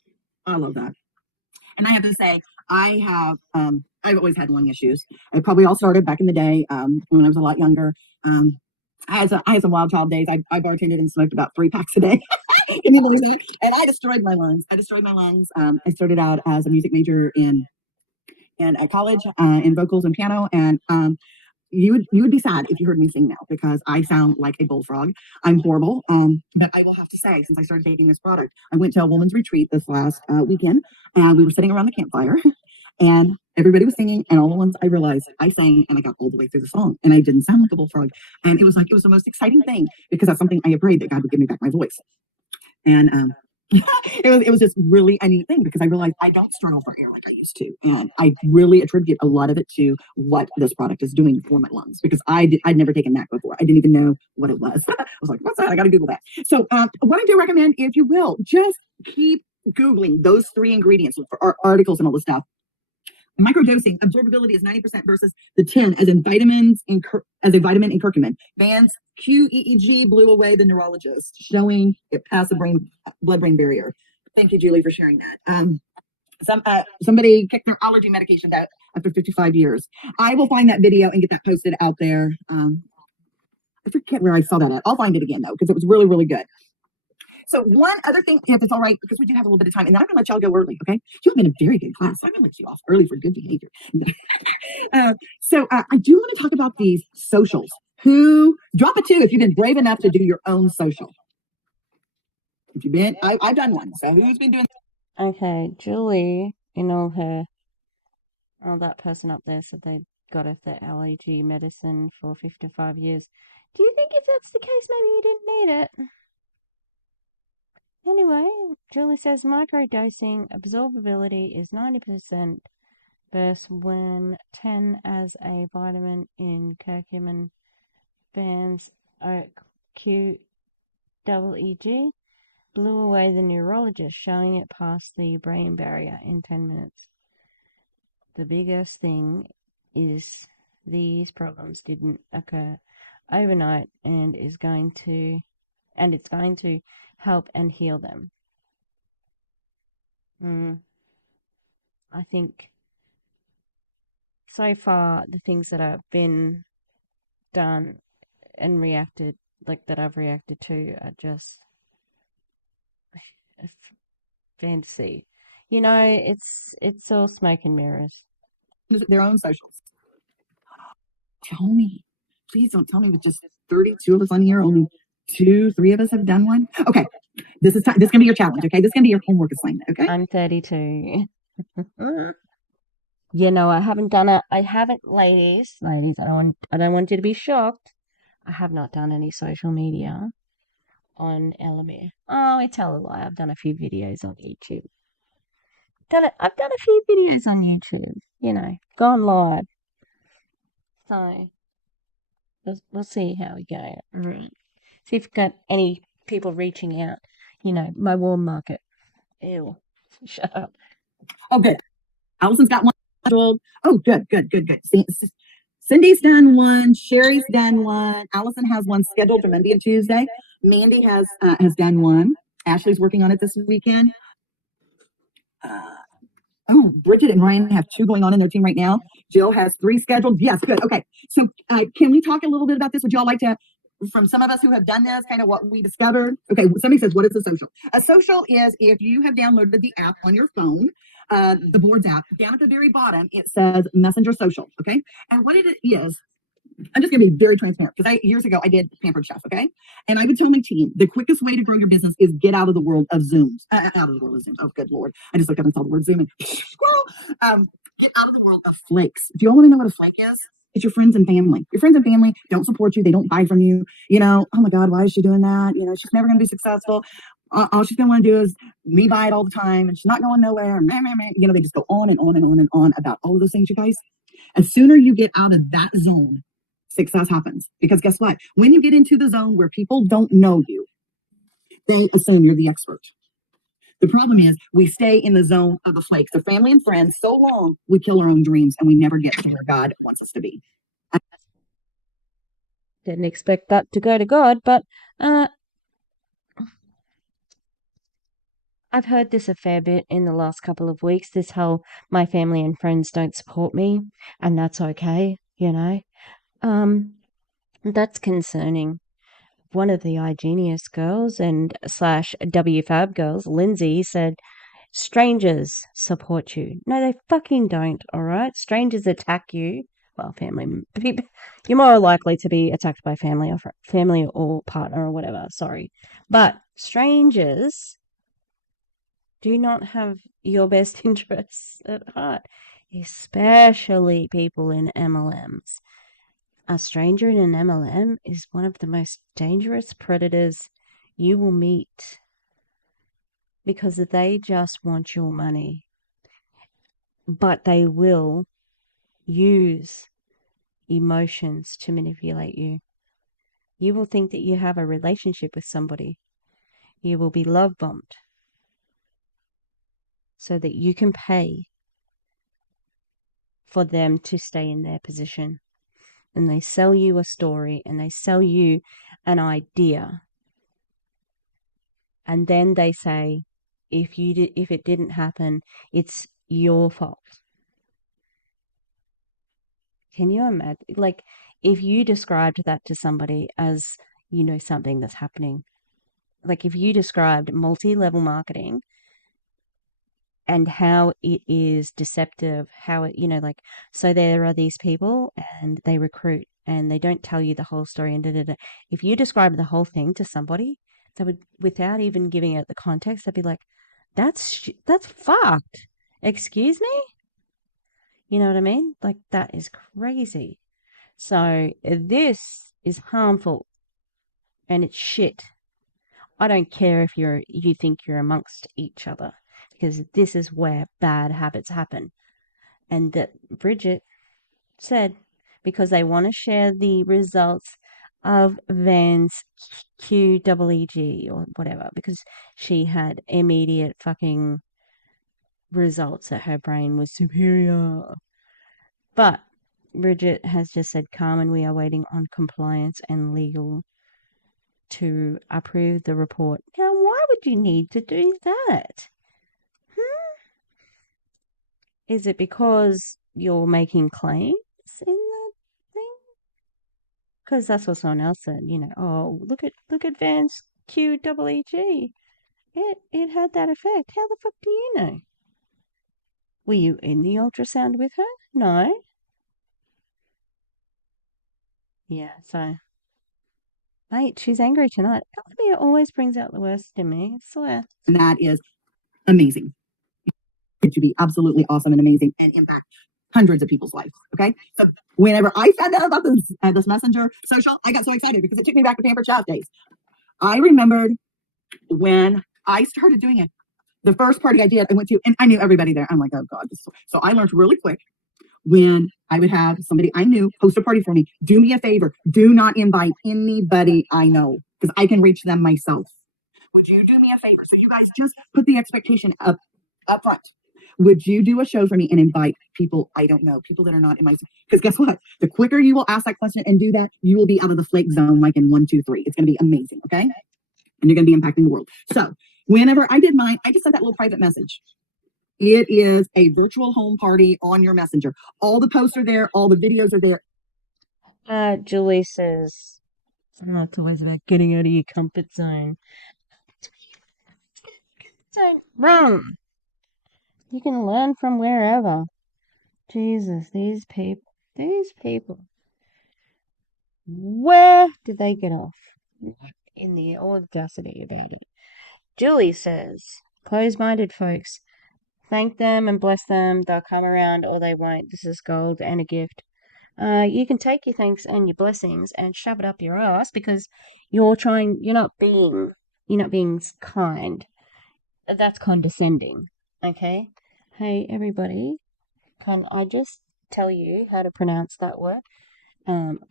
I love that. And I have to say, I've always had lung issues. It probably all started back in the day when I was a lot younger. I had some wild child days. I bartended and smoked about 3 packs a day. Can you believe that? And I destroyed my lungs. I started out as a music major at college in vocals and piano, and you would be sad if you heard me sing now because I sound like a bullfrog. I'm horrible. But I will have to say, since I started taking this product, I went to a woman's retreat this last weekend, and we were sitting around the campfire, and everybody was singing, and all at once I realized I sang and I got all the way through the song, and I didn't sound like a bullfrog, and it was the most exciting thing because that's something I had prayed that God would give me back my voice, and it was just really a neat thing because I realized I don't struggle for air like I used to, and I really attribute a lot of it to what this product is doing for my lungs because I'd never taken that before. I didn't even know what it was. I was like, "What's that?" I got to Google that. So, what I do recommend, if you will, just keep Googling those 3 ingredients for articles and all this stuff. Microdosing absorbability is 90% versus the 10 as in vitamins as a vitamin in curcumin. Van's QEEG blew away the neurologist, showing it past the blood-brain barrier. Thank you, Julie, for sharing that. Somebody kicked their allergy medication out after 55 years. I will find that video and get that posted out there. I forget where I saw that at. I'll find it again though, because it was really, really good. So one other thing, if it's all right, because we do have a little bit of time, and then I'm going to let y'all go early, okay? You've been a very good class. I'm going to let you off early for good behavior. So I do want to talk about these socials. Who, drop a 2 if you've been brave enough to do your own social. If you've been, I've done one. So who's been doing? Okay, Julie, that person up there said they got off their allergy medicine for 55 years. Do you think if that's the case, maybe you didn't need it? Anyway, Julie says microdosing absorbability is 90% versus when 10 as a vitamin in curcumin. Van's QEEG blew away the neurologist, showing it past the brain barrier in 10 minutes. The biggest thing is these problems didn't occur overnight and it's going to help and heal them. I think so far the things that have been done and reacted, like that I've reacted to, are just fantasy. It's all smoke and mirrors. Their own socials. Tell me, please don't tell me with just 32 of us on here, only 2, 3 of us have done one. Okay, this is gonna be your challenge. Okay, this is gonna be your homework assignment. Okay, I'm 32. I haven't done it. I haven't, ladies. I don't want you to be shocked. I have not done any social media on ELOMIR. Oh, I tell a lie. I've done a few videos on YouTube. I've done a few videos on YouTube. Gone live. So we'll see how we go. See if we've got any people reaching out. My warm market. Ew. Shut up. Oh, good. Allison's got one scheduled. Oh, good. Cindy's done one. Sherry's done one. Allison has one scheduled for Monday and Tuesday. Mandy has done one. Ashley's working on it this weekend. Bridget and Ryan have 2 going on in their team right now. Jill has 3 scheduled. Yes, good. Okay. So can we talk a little bit about this? Would y'all like to, from some of us who have done this, kind of what we discovered? Okay, somebody says, what is a social? A social is if you have downloaded the app on your phone, the boards app, down at the very bottom, it says Messenger Social, okay? And what it is, I'm just gonna be very transparent because years ago I did Pampered Chef, okay? And I would tell my team the quickest way to grow your business is get out of the world of Zooms. Out of the world of Zooms. Oh, good Lord. I just looked up and saw the word Zoom and get out of the world of flakes. If you all want to know what a flake is, it's your friends and family. Your friends and family don't support you. They don't buy from you. Oh my God, why is she doing that? She's never going to be successful. All she's going to want to do is me buy it all the time and she's not going nowhere. They just go on and on and on and on about all of those things, you guys. As sooner you get out of that zone, success happens. Because guess what? When you get into the zone where people don't know you, they assume you're the expert. The problem is we stay in the zone of the flakes, the family and friends, so long we kill our own dreams and we never get to where God wants us to be. Didn't expect that to go to God, but I've heard this a fair bit in the last couple of weeks, this whole my family and friends don't support me, and that's okay, you know. That's concerning. One of the iGenius girls and slash WFAB girls, Lindsay, said, strangers support you. No, they fucking don't, all right? Strangers attack you. Well, you're more likely to be attacked by family or partner or whatever, sorry. But strangers do not have your best interests at heart, especially people in MLMs. A stranger in an MLM is one of the most dangerous predators you will meet because they just want your money. But they will use emotions to manipulate you. You will think that you have a relationship with somebody. You will be love bombed so that you can pay for them to stay in their position. And they sell you a story and they sell you an idea. And then they say, if it didn't happen, it's your fault. Can you imagine? Like, if you described that to somebody as, something that's happening, like if you described multi-level marketing and how it is deceptive, how it, so there are these people and they recruit and they don't tell you the whole story and da. If you describe the whole thing to somebody, they would, without even giving it the context, they'd be like, that's fucked. Excuse me? You know what I mean? Like, that is crazy. So this is harmful and it's shit. I don't care if you think you're amongst each other, because this is where bad habits happen. And that Bridget said, because they want to share the results of Van's QEEG or whatever, because she had immediate fucking results that her brain was superior. But Bridget has just said, Carmen, we are waiting on compliance and legal to approve the report. Now, why would you need to do that? Is it because you're making claims in that thing? Because that's what someone else said. Oh, look at Van's QEEG. It had that effect. How the fuck do you know? Were you in the ultrasound with her? No. Yeah. So, mate, she's angry tonight. It always brings out the worst in me. I swear. And that is amazing. It should be absolutely awesome and amazing and impact hundreds of people's lives. Okay. So whenever I found out about this messenger social, I got so excited because it took me back to Pampered Child days. I remembered when I started doing it, the first party I did, I went to, and I knew everybody there. I'm like, oh God. So I learned really quick when I would have somebody I knew host a party for me. Do me a favor. Do not invite anybody I know because I can reach them myself. Would you do me a favor? So you guys just put the expectation up front. Would you do a show for me and invite people I don't know, people that are not in my, because guess what? The quicker you will ask that question and do that, you will be out of the flake zone like in 1, 2, 3. It's going to be amazing. Okay. And you're going to be impacting the world. So whenever I did mine, I just sent that little private message. It is a virtual home party on your messenger. All the posts are there. All the videos are there. Juli says, it's always about getting out of your comfort zone. Wrong. You can learn from wherever. Jesus, these people. Where did they get off? In the audacity about it. Julie says, closed-minded folks, thank them and bless them. They'll come around or they won't. This is gold and a gift. You can take your thanks and your blessings and shove it up your ass because you're not being kind. That's condescending. Okay? Hey, everybody, can I just tell you how to pronounce that word?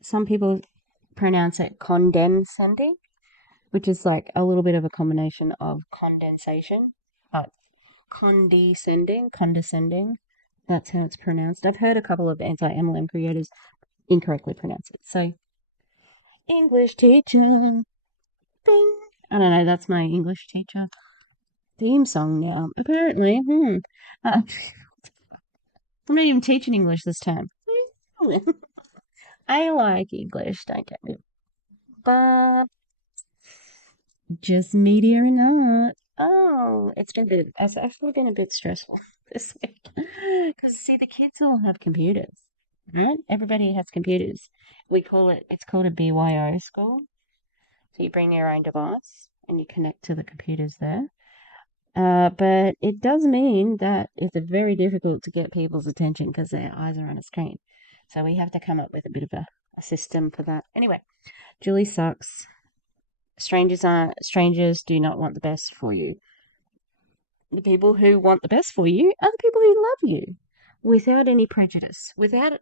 Some people pronounce it condescending, which is like a little bit of a combination of condensation, but condescending, that's how it's pronounced. I've heard a couple of anti-MLM creators incorrectly pronounce it. So, English teacher, ding. I don't know, that's my English teacher. theme song now, apparently. I'm not even teaching English this time. I like English, don't get me. But just media and art. Oh, it's actually been a bit stressful this week. Because, see, the kids all have computers, right? Everybody has computers. It's called a BYO school. So you bring your own device and you connect to the computers there. But it does mean that it's very difficult to get people's attention because their eyes are on a screen. So we have to come up with a bit of a system for that. Anyway, Juli sucks. Strangers do not want the best for you. The people who want the best for you are the people who love you without any prejudice, without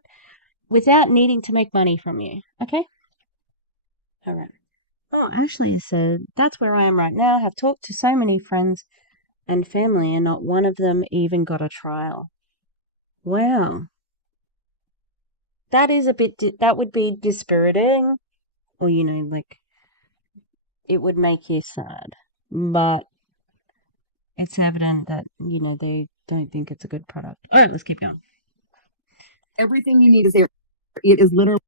needing to make money from you. Okay? All right. Oh, Ashley said, that's where I am right now. I have talked to so many friends and family, and not one of them even got a trial. Wow. That is that would be dispiriting, or, like, it would make you sad. But it's evident that, they don't think it's a good product. All right, let's keep going. Everything you need is there. It is literally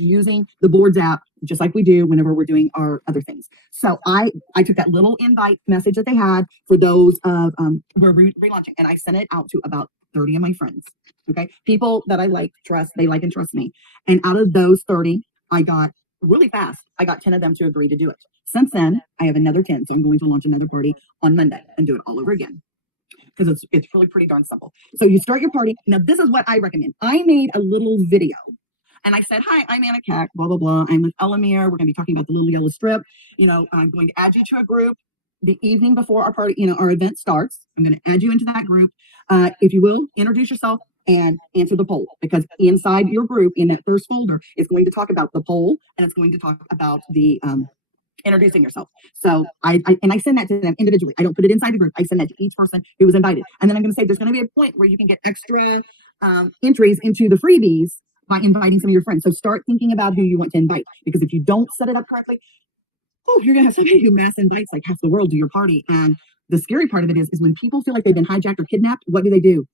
using the boards app just like we do whenever we're doing our other things. So I took that little invite message that they had for those of who are relaunching, and I sent it out to about 30 of my friends. Okay, people that I they like and trust me. And out of those 30, I got really fast. I got 10 of them to agree to do it. Since then, I have another 10, so I'm going to launch another party on Monday and do it all over again, because it's really pretty darn simple. So you start your party. Now, this is what I recommend. I made a little video and I said, hi, I'm Anna Cack, blah, blah, blah. I'm with ELOMIR. We're going to be talking about the little yellow strip. I'm going to add you to a group the evening before our party, our event starts. I'm going to add you into that group. If you will, introduce yourself and answer the poll, because inside your group, in that first folder, it's going to talk about the poll, and it's going to talk about the introducing yourself. So I send that to them individually. I don't put it inside the group. I send that to each person who was invited. And then I'm going to say there's going to be a point where you can get extra entries into the freebies by inviting some of your friends. So start thinking about who you want to invite, because if you don't set it up correctly, you're going to have somebody who mass invites like half the world to your party. And the scary part of it is when people feel like they've been hijacked or kidnapped, what do?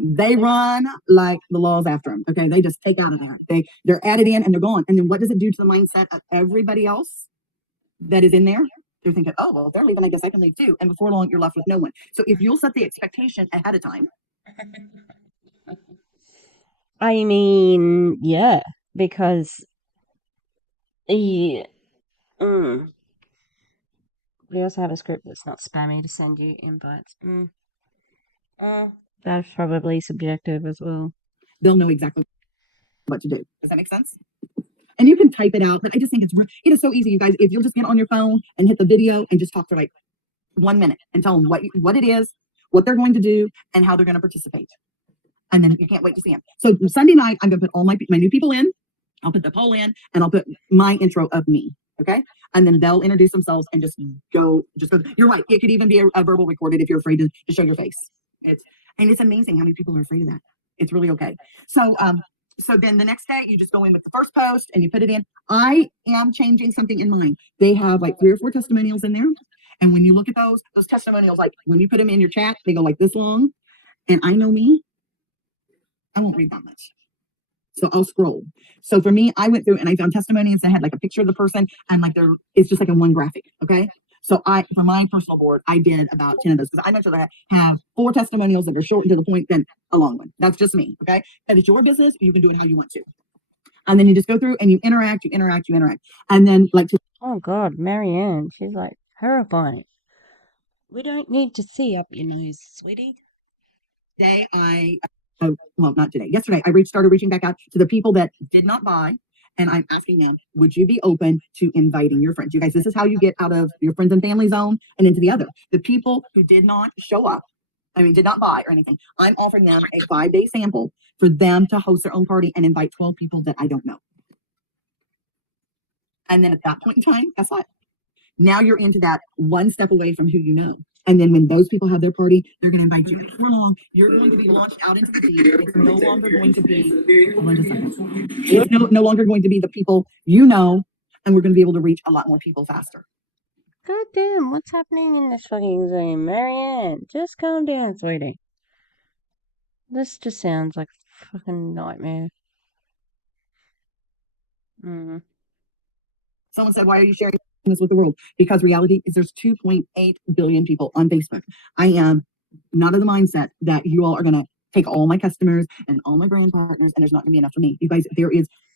They run like the law's after them. Okay, they just take out of there. They're added in and they're gone. And then what does it do to the mindset of everybody else that is in there? They're thinking, oh, well, if they're leaving, I guess I can leave too. And before long, you're left with no one. So if you'll set the expectation ahead of time. I mean, yeah, because we also have a script that's not spammy to send you invites. That's probably subjective as well. They'll know exactly what to do. Does that make sense? And you can type it out, but I just think it is so easy, you guys. If you'll just get on your phone and hit the video and just talk for like 1 minute and tell them what it is, what they're going to do, and how they're going to participate. And then you can't wait to see them. So Sunday night, I'm going to put all my new people in. I'll put the poll in, and I'll put my intro of me. Okay. And then they'll introduce themselves and just go. You're right. It could even be a verbal recorded if you're afraid to show your face. It's amazing how many people are afraid of that. It's really okay. So then the next day, you just go in with the first post and you put it in. I am changing something in mine. They have like 3 or 4 testimonials in there. And when you look at those testimonials, like when you put them in your chat, they go like this long. And I know me, I won't read that much. So I'll scroll. So for me, I went through and I found testimonials that had like a picture of the person and like it's just like in one graphic. Okay. So for my personal board, I did about 10 of those, because I make sure that I have 4 testimonials that are short and to the point, then a long one. That's just me. Okay. That is your business. You can do it how you want to. And then you just go through and you interact. And then oh God, Marianne, she's like terrifying. We don't need to see up your nose, sweetie. Today not today. Yesterday, I started reaching back out to the people that did not buy. And I'm asking them, would you be open to inviting your friends? You guys, this is how you get out of your friends and family zone and into the other. The people who did not show up, did not buy or anything, I'm offering them a 5-day sample for them to host their own party and invite 12 people that I don't know. And then at that point in time, guess what? Now you're into that one step away from who you know. And then when those people have their party, they're going to invite you. Before long, you're going to be launched out into the deep. It's no longer going to be, it's no longer going to be the people you know, and we're going to be able to reach a lot more people faster. God damn, what's happening in this fucking Zoom? Marianne, just calm down, sweetie. This just sounds like a fucking nightmare. Someone said, why are you sharing this with the world? Because reality is there's 2.8 billion people on Facebook. I am not of the mindset that you all are going to take all my customers and all my brand partners and there's not going to be enough for me. You guys,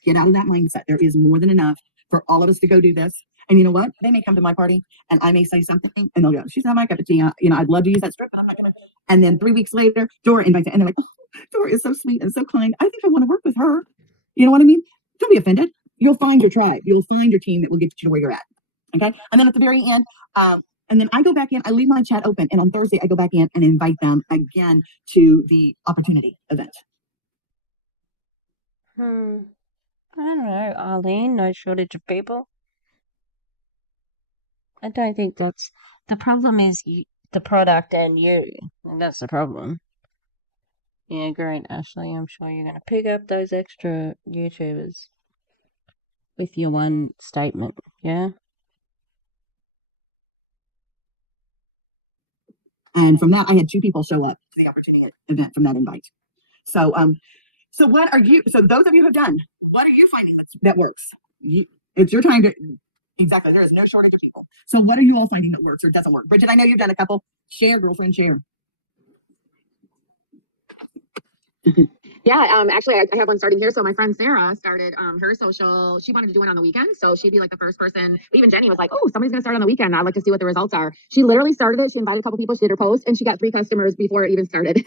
get out of that mindset. There is more than enough for all of us to go do this. And you know what? They may come to my party and I may say something and they'll go, she's not my cup of tea. I'd love to use that strip, but I'm not going to. And then 3 weeks later, Dora invites it and they're like, oh, Dora is so sweet and so kind. I think I want to work with her. You know what I mean? Don't be offended. You'll find your tribe. You'll find your team that will get you to where you're at. Okay. And then at the very end, and then I go back in, I leave my chat open. And on Thursday, I go back in and invite them again to the opportunity event. I don't know, Arlene, no shortage of people. I don't think that's the problem. Is the product and you, and that's the problem. Yeah, great, Ashley. I'm sure you're gonna pick up those extra YouTubers with your one statement. Yeah. And from that, I had 2 people show up to the opportunity event from that invite. So, so what are you? So those of you who have done, what are you finding that works? It's your time to. Exactly. There is no shortage of people. So what are you all finding that works or doesn't work? Bridget, I know you've done a couple. Share, girlfriend, share. Yeah, actually, I have one starting here. So my friend Sarah started her social. She wanted to do it on the weekend, so she'd be like the first person. Even Jenny was like, "Oh, somebody's gonna start on the weekend. I'd like to see what the results are." She literally started it. She invited a couple people. She did her post, and she got 3 customers before it even started.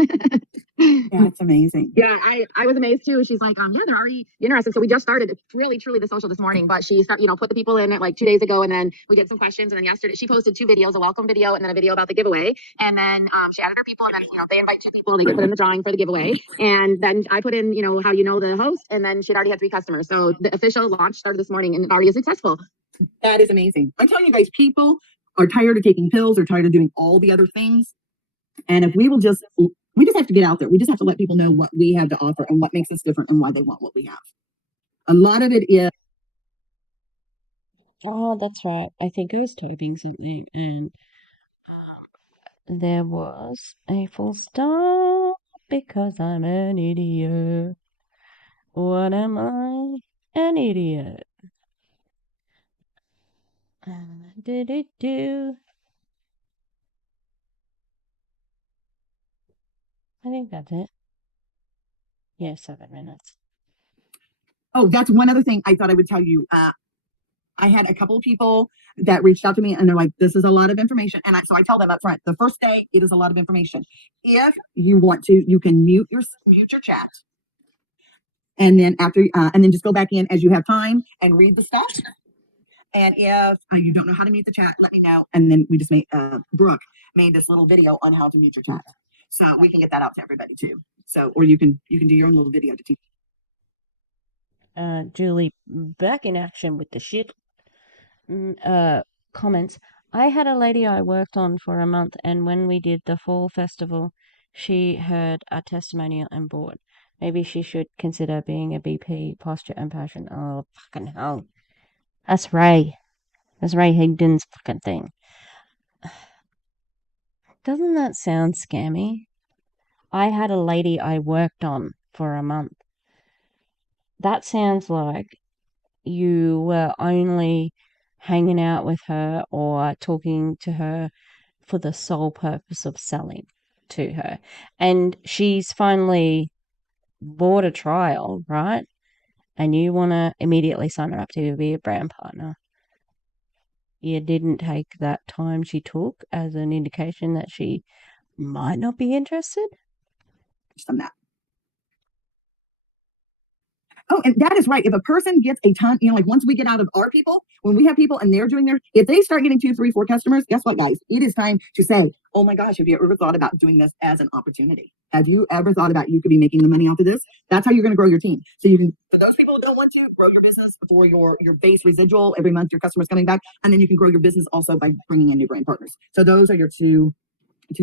That's amazing. Yeah, I was amazed too. She's like, yeah, they're already interested. So we just started really truly the social this morning, but she put the people in it like 2 days ago, and then we did some questions, and then yesterday she posted 2 videos, a welcome video and then a video about the giveaway. And then she added her people, and then they invite 2 people, they get put in the drawing for the giveaway. And then I put in, how the host, and then she'd already had 3 customers. So the official launch started this morning and it already is successful. That is amazing. I'm telling you guys, people are tired of taking pills, or tired of doing all the other things. And if we just have to get out there. We just have to let people know what we have to offer and what makes us different and why they want what we have. A lot of it is. Oh, that's right. I think I was typing something and there was a full stop because I'm an idiot. What am I? An idiot. Did it do? I think that's it. Yeah, 7 minutes. Oh, that's one other thing I thought I would tell you. I had a couple of people that reached out to me and they're like, this is a lot of information. And so I tell them up front, the first day, it is a lot of information. If you want to, you can mute your chat. And then and then just go back in as you have time and read the stuff. And if you don't know how to mute the chat, let me know. And then we just made, Brooke made this little video on how to mute your chat. So we can get that out to everybody too. So, or you can do your own little video to teach. Juli, back in action with the shit. Comments. I had a lady I worked on for a month, and when we did the fall festival, she heard our testimonial and bought. Maybe she should consider being a BP, posture and passion. Oh, fucking hell. That's Ray. That's Ray Higdon's fucking thing. Doesn't that sound scammy? I had a lady I worked on for a month. That sounds like you were only hanging out with her or talking to her for the sole purpose of selling to her. And she's finally bought a trial, right? And you want to immediately sign her up to be a brand partner. You didn't take that time she took as an indication that she might not be interested. From that. Oh, and that is right. If a person gets a ton, like once we get out of our people, when we have people and they're doing if they start getting 2, 3, 4 customers, guess what, guys? It is time to say, oh my gosh, have you ever thought about doing this as an opportunity? Have you ever thought about you could be making the money off of this? That's how you're going to grow your team. So you can, for those people who don't want to grow your business for your base residual every month, your customers coming back, and then you can grow your business also by bringing in new brand partners. So those are your two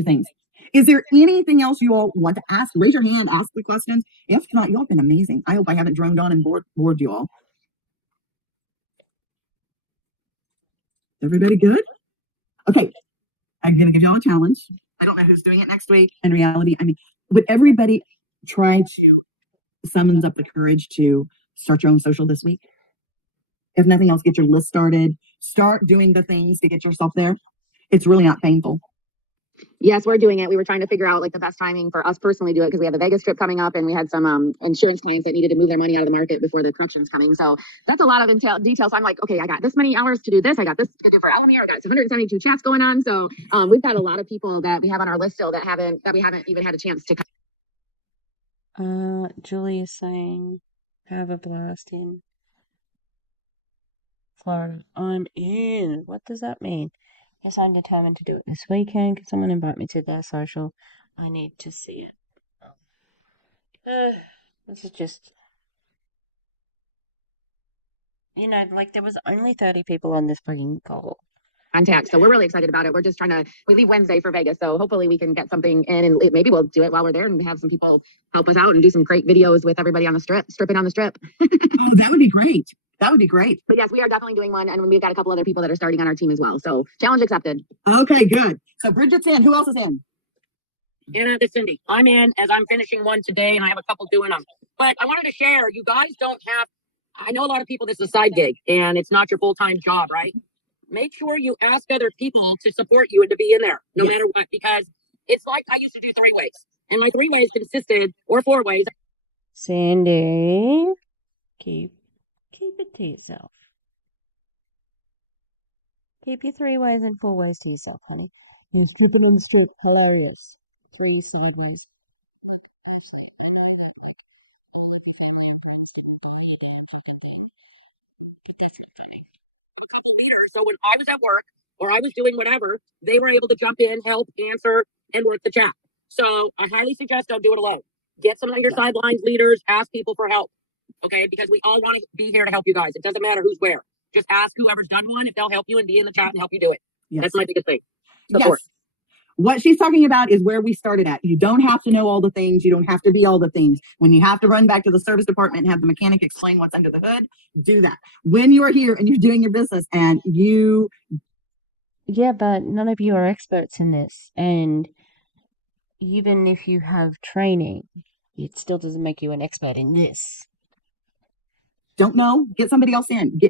things. Is there anything else you all want to ask? Raise your hand, ask the questions. If not, you all have been amazing. I hope I haven't droned on and bored you all. Everybody good? Okay, I'm gonna give y'all a challenge. I don't know who's doing it next week. In reality, I mean, would everybody try to summons up the courage to start your own social this week? If nothing else, get your list started. Start doing the things to get yourself there. It's really not painful. Yes, we're doing it. We were trying to figure out like the best timing for us personally to do it because we have the Vegas trip coming up and we had some insurance clients that needed to move their money out of the market before the correction's coming. So that's a lot of details. So I'm like, okay, I got this many hours to do this. I got this to do for ELOMIR. I got 172 chats going on. So we've got a lot of people that we have on our list still that we haven't even had a chance to. Juli is saying, have a blast in Florida. I'm in. What does that mean? Yes, I'm determined to do it this weekend. Can someone invite me to their social? I need to see it. This is just, like there was only 30 people on this freaking call. Contact. So we're really excited about it. We're just we leave Wednesday for Vegas. So hopefully we can get something in and maybe we'll do it while we're there and have some people help us out and do some great videos with everybody on the stripping on the strip. Oh, that would be great. That would be great. But yes, we are definitely doing one. And we've got a couple other people that are starting on our team as well. So challenge accepted. Okay, good. So Bridget's in. Who else is in? Anna, this is Cindy. I'm in as I'm finishing one today and I have a couple doing them. But I wanted to share, you guys don't have, I know a lot of people, this is a side gig and it's not your full-time job, right? Make sure you ask other people to support you and to be in there no matter what, because it's like I used to do 3 ways and my 3 ways consisted, or 4 ways. Cindy, keep it to yourself. Keep your 3 ways and 4 ways to yourself, honey. You're stripping and strip, hilarious. 3 sideways. So when I was at work or I was doing whatever, they were able to jump in, help, answer, and work the chat. So I highly suggest don't do it alone. Get some of your sidelines leaders, ask people for help. Okay, because we all want to be here to help you guys. It doesn't matter who's where. Just ask whoever's done one if they'll help you and be in the chat and help you do it. Yes. That's my biggest thing. Support. Yes. What she's talking about is where we started at. You don't have to know all the things. You don't have to be all the things. When you have to run back to the service department and have the mechanic explain what's under the hood, do that. When you are here and you're doing your business and you... Yeah, but none of you are experts in this. And even if you have training, it still doesn't make you an expert in this. Don't know, get somebody else in.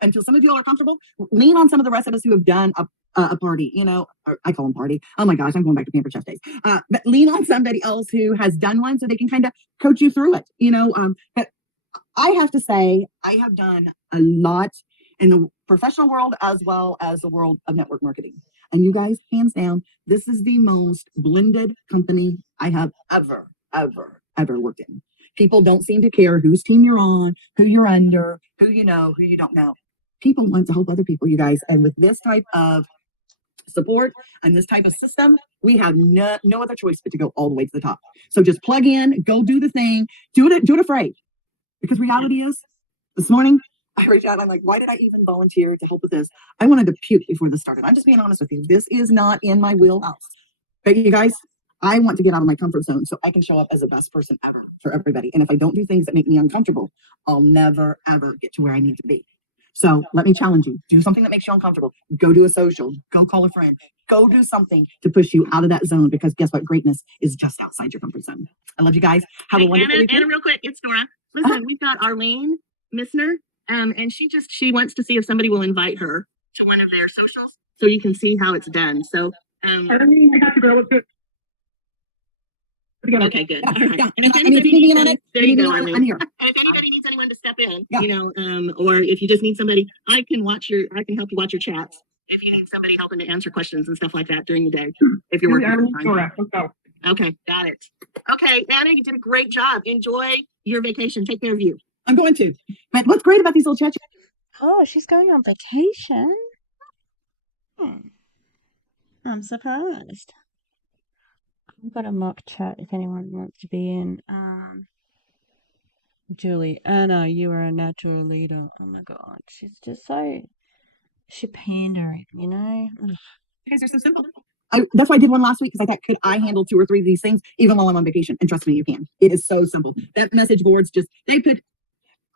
Until some of you all are comfortable, lean on some of the rest of us who have done a party, or I call them party. Oh my gosh, I'm going back to Pampered Chef days. But lean on somebody else who has done one so they can kind of coach you through it, But I have to say, I have done a lot in the professional world as well as the world of network marketing. And you guys, hands down, this is the most blended company I have ever worked in. People don't seem to care whose team you're on, who you're under, who you know, who you don't know. People want to help other people, you guys. And with this type of support and this type of system, we have no other choice but to go all the way to the top. So just plug in, go do the thing, do it afraid. Because reality is, this morning, I reached out and I'm like, why did I even volunteer to help with this? I wanted to puke before this started. I'm just being honest with you. This is not in my wheelhouse. But you guys, I want to get out of my comfort zone so I can show up as the best person ever for everybody. And if I don't do things that make me uncomfortable, I'll never, ever get to where I need to be. So let me challenge you. Do something that makes you uncomfortable. Go do a social. Go call a friend. Go do something to push you out of that zone, because guess what? Greatness is just outside your comfort zone. I love you guys. Have a wonderful weekend. Anna, real quick, it's Nora. Listen, we've got Arlene Missner, and she wants to see if somebody will invite her to one of their socials so you can see how it's done. So, I got you, girl. Let's do it. Okay, good. All right. Yeah. And if I mean, if you need me on it, there you go, I'm Arlene. here. And if anybody needs anyone to step in, Yeah. or if you just need somebody, I can help you watch your chats. If you need somebody helping to answer questions and stuff like that during the day, if you're working. Let's go. Okay, got it. Okay, Anna, you did a great job. Enjoy your vacation. Take care of you. I'm going to. But what's great about these little chats? Oh, she's going on vacation? I'm surprised. I've got a mock chat if anyone wants to be in. Juli, Anna, you are a natural leader. Oh my god, she's just she pandering, Ugh. You guys are so simple. That's why I did one last week, because I thought, could I handle 2 or 3 of these things even while I'm on vacation? And trust me, you can. It is so simple. That message boards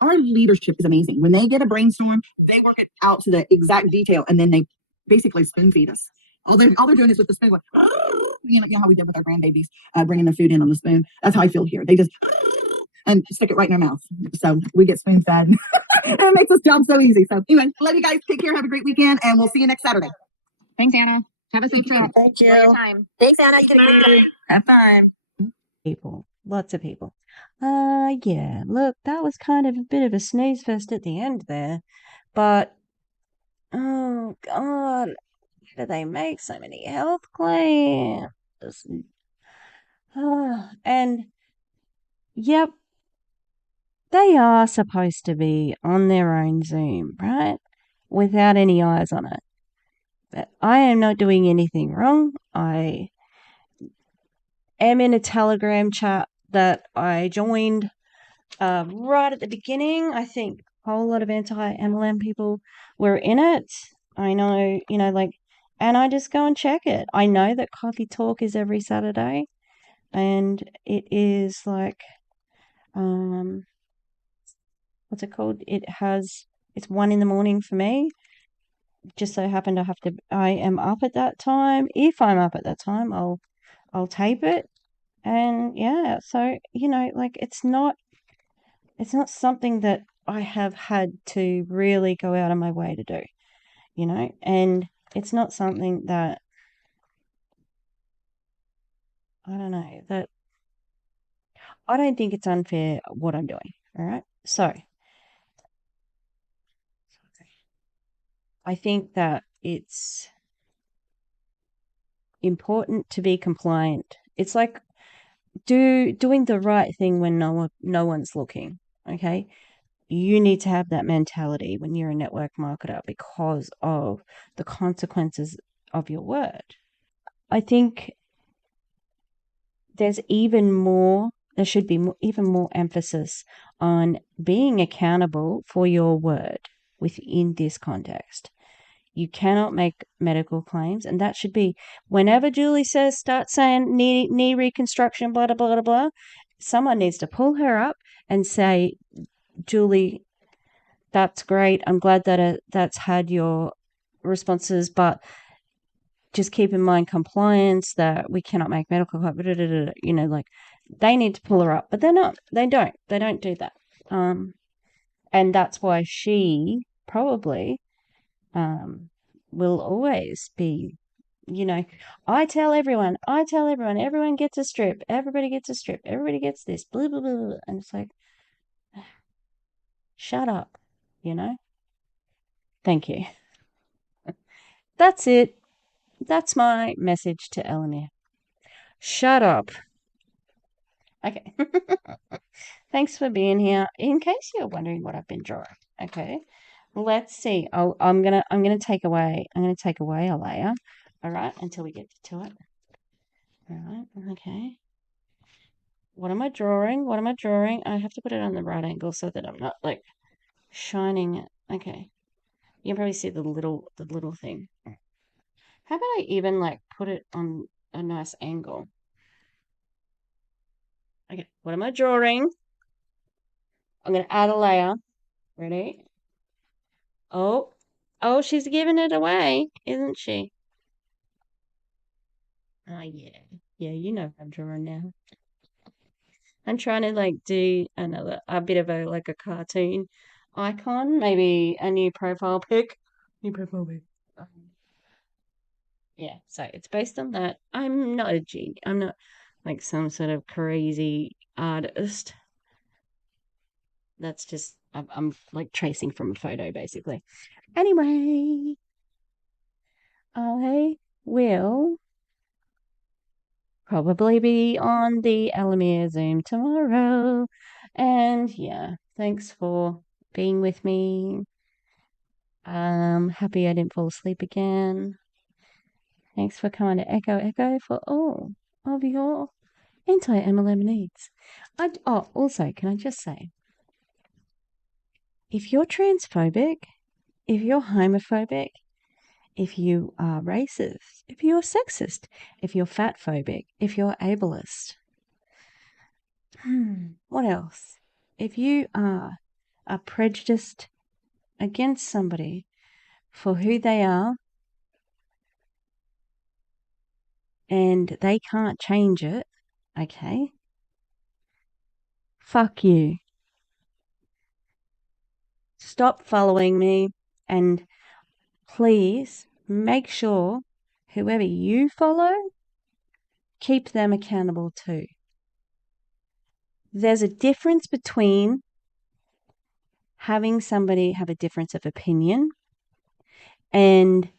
our leadership is amazing. When they get a brainstorm, they work it out to the exact detail, and then they basically spoon feed us. All they're doing is with the spoon, going, you know how we did with our grandbabies, bringing the food in on the spoon. That's how I feel here. They just and stick it right in their mouth. So we get spoon fed. And it makes this job so easy. So anyway, love you guys. Take care. Have a great weekend, and we'll see you next Saturday. Thanks, Anna. Have a safe trip. Thank you. Enjoy your time. Thanks, Anna. You can Have fun. People, lots of people. Yeah, look, that was kind of a bit of a snooze fest at the end there, but oh God, how do they make so many health claims? And yep, they are supposed to be on their own Zoom, right? Without any eyes on it. But I am not doing anything wrong. I am in a Telegram chat that I joined right at the beginning. I think a whole lot of anti-MLM people were in it. I know, and I just go and check it. I know that Coffee Talk is every Saturday, and it is like, what's it called? It's 1 a.m. for me. Just so happened I am up at that time. If I'm up at that time, I'll tape it. And yeah, so, it's not something that I have had to really go out of my way to do, and it's not something that, I don't know, that I don't think it's unfair what I'm doing. All right. So I think that it's important to be compliant. It's like doing the right thing when no one's looking. Okay. You need to have that mentality when you're a network marketer because of the consequences of your word. I think there should be even more emphasis on being accountable for your word within this context. You cannot make medical claims, and that should be whenever Juli says, start saying knee reconstruction, blah, blah, blah, blah, someone needs to pull her up and say, Juli, that's great. I'm glad that that's had your responses, but just keep in mind compliance, that we cannot make medical claims, they need to pull her up, but they don't do that. And that's why she probably will always be, I tell everyone, everyone gets a strip, everybody gets a strip, everybody gets this, blah, blah, blah, blah. And it's like, shut up, Thank you. That's it. That's my message to ELOMIR. Shut up. Okay. Thanks for being here. In case you're wondering what I've been drawing, okay, let's see. I'm gonna take away a layer. All right, until we get to it. All right. Okay. What am I drawing? I have to put it on the right angle so that I'm not like shining it. Okay. You can probably see the little thing. How about I even like put it on a nice angle? Okay. What am I drawing? I'm gonna add a layer. Ready? Oh, she's giving it away, isn't she? Oh, yeah. Yeah, I'm drawing now. I'm trying to like do a bit of a cartoon icon, maybe a new profile pic. Yeah, so it's based on that. I'm not a genius. I'm not like some sort of crazy artist. That's just, I'm like tracing from a photo, basically. Anyway, I will probably be on the ELOMIR Zoom tomorrow. And yeah, thanks for being with me. Happy I didn't fall asleep again. Thanks for coming to Echo for all of your anti-MLM needs. Also, can I just say, if you're transphobic, if you're homophobic, if you are racist, if you're sexist, if you're fatphobic, if you're ableist, what else? If you are prejudiced against somebody for who they are, and they can't change it, okay, fuck you. Stop following me, and please make sure whoever you follow, keep them accountable too. There's a difference between having somebody have a difference of opinion and,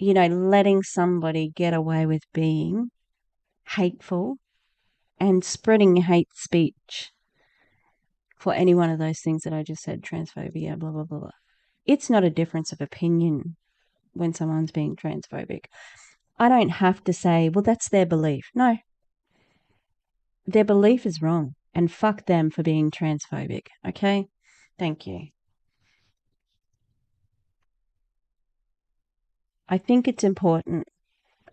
letting somebody get away with being hateful and spreading hate speech for any one of those things that I just said, transphobia, blah, blah, blah, blah. It's not a difference of opinion when someone's being transphobic. I don't have to say, well, that's their belief. No. Their belief is wrong, and fuck them for being transphobic, okay? Thank you. I think it's important,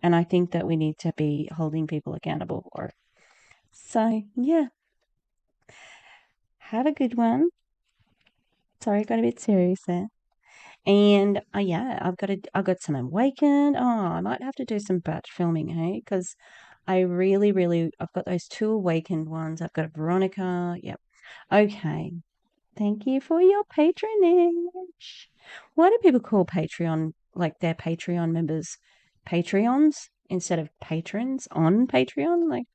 and I think that we need to be holding people accountable for it. So, yeah. Have a good one. Sorry, I got a bit serious there. And yeah, I've got some Awakened. Oh, I might have to do some batch filming, hey? Because I really, I've got those 2 Awakened ones. I've got a Veronica. Yep. Okay. Thank you for your patronage. Why do people call Patreon, like their Patreon members, Patreons instead of patrons on Patreon? Like,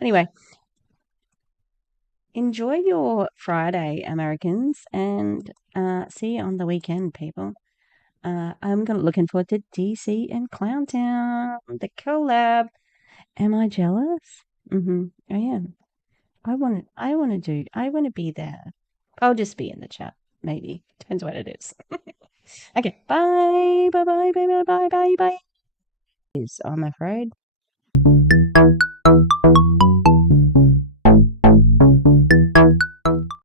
anyway, enjoy your Friday, Americans, and see you on the weekend, people. I'm looking forward to DC and Clowntown, the collab. Am I jealous? I am. I want to be there. I'll just be in the chat, maybe. Depends what it is. Okay, bye, bye, bye, bye, bye, bye, bye, bye. I'm afraid.